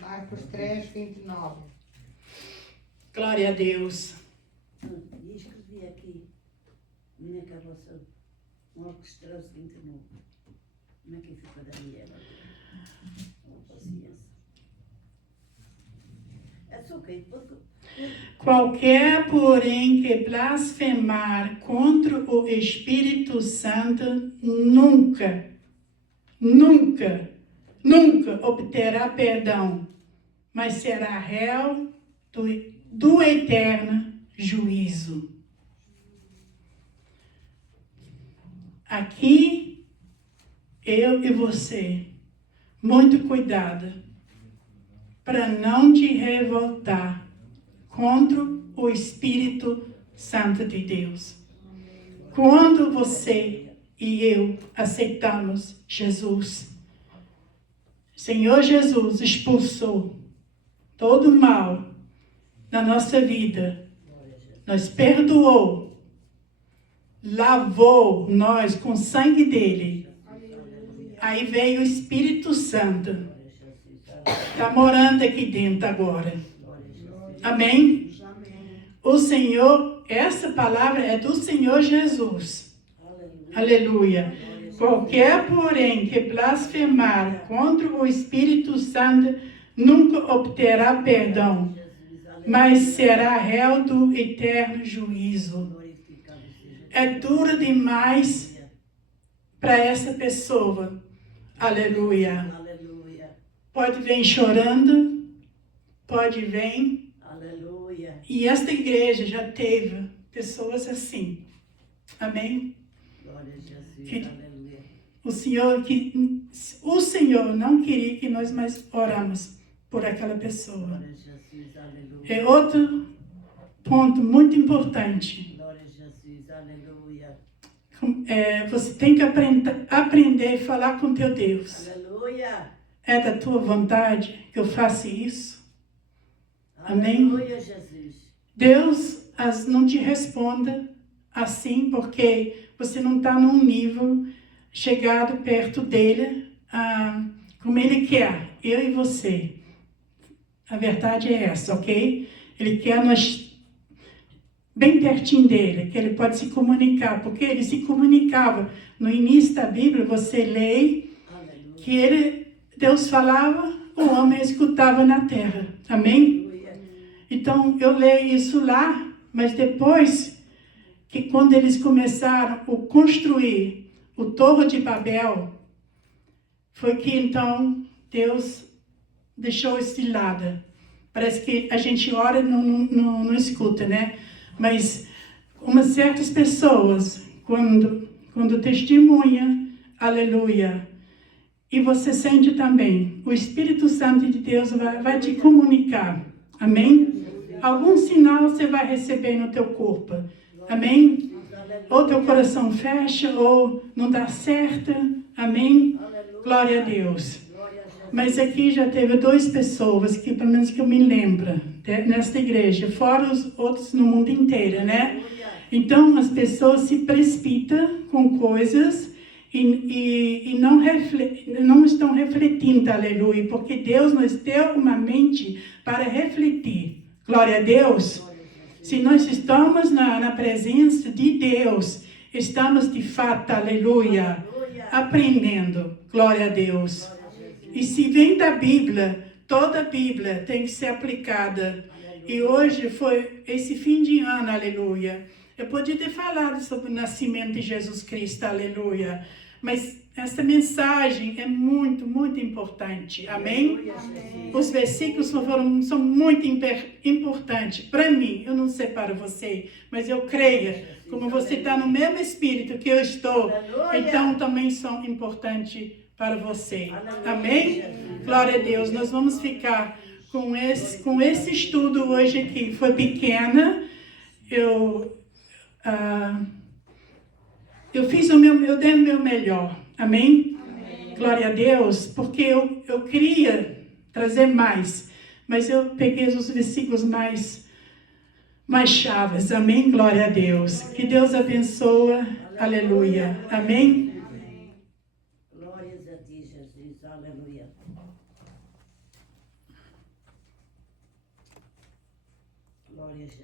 Marcos 3, 29. Glória a Deus. E escrevi aqui, minha cabeça, Marcos 13, 29. Como é que fica Daniela? Paciência. É só ok. Qualquer, porém, que blasfemar contra o Espírito Santo nunca obterá perdão, mas será réu do eterno juízo. Aqui, eu e você, muito cuidado para não te revoltar contra o Espírito Santo de Deus. Quando você e eu aceitamos Jesus, Senhor Jesus expulsou todo o mal na nossa vida, nos perdoou, lavou nós com o sangue dele. Aí veio o Espírito Santo, está morando aqui dentro agora. Amém? O Senhor, essa palavra é do Senhor Jesus. Aleluia. Qualquer, porém, que blasfemar contra o Espírito Santo nunca obterá perdão, mas será réu do eterno juízo. É duro demais para essa pessoa. Aleluia. Pode vir chorando, pode vir. Aleluia. E esta igreja já teve pessoas assim. Amém? Glória a Jesus. Que Aleluia. o Senhor não queria que nós mais oramos por aquela pessoa. Glória a Jesus. Aleluia. É outro ponto muito importante. Glória a Jesus. Aleluia. Você tem que aprender a falar com teu Deus. Aleluia. É da tua vontade que eu faça isso? Amém? Aleluia, Jesus. Deus não te responda assim porque você não está num nível chegado perto dele como ele quer, eu e você. A verdade é essa, ok? Ele quer nós bem pertinho dele, que ele pode se comunicar, porque ele se comunicava. No início da Bíblia, você lê que Deus falava, o homem escutava na terra. Amém? Então, eu leio isso lá, mas depois que quando eles começaram a construir o Torre de Babel, foi que então Deus deixou isso de lado. Parece que a gente ora e não escuta, né? Mas certas pessoas, quando testemunha, aleluia, e você sente também, o Espírito Santo de Deus vai te comunicar. Amém? Algum sinal você vai receber no teu corpo. Amém? Ou teu coração fecha, ou não dá certo. Amém? Glória a Deus. Mas aqui já teve 2 pessoas, que pelo menos que eu me lembro, nesta igreja, fora os outros no mundo inteiro, né? Então, as pessoas se precipitam com coisas e não estão refletindo, aleluia, porque Deus nos deu uma mente para refletir. Glória a Deus. Se nós estamos na presença de Deus, estamos de fato, aleluia, aprendendo. Glória a Deus. E se vem da Bíblia, toda a Bíblia tem que ser aplicada. E hoje foi esse fim de ano, aleluia. Eu podia ter falado sobre o nascimento de Jesus Cristo, aleluia. Mas essa mensagem é muito, muito importante. Amém? Amém. Os versículos são muito importantes. Para mim, eu não sei para você, mas eu creio, como você está no mesmo espírito que eu estou, então também são importantes para você. Amém? Glória a Deus. Nós vamos ficar com esse estudo hoje aqui. Foi pequena. Eu dei o meu melhor. Amém? Amém. Glória a Deus, porque eu queria trazer mais, mas eu peguei os versículos mais chaves. Amém? Glória a Deus. Que Deus abençoe. Aleluia. Amém? Glórias a ti, Jesus. Aleluia. Glórias a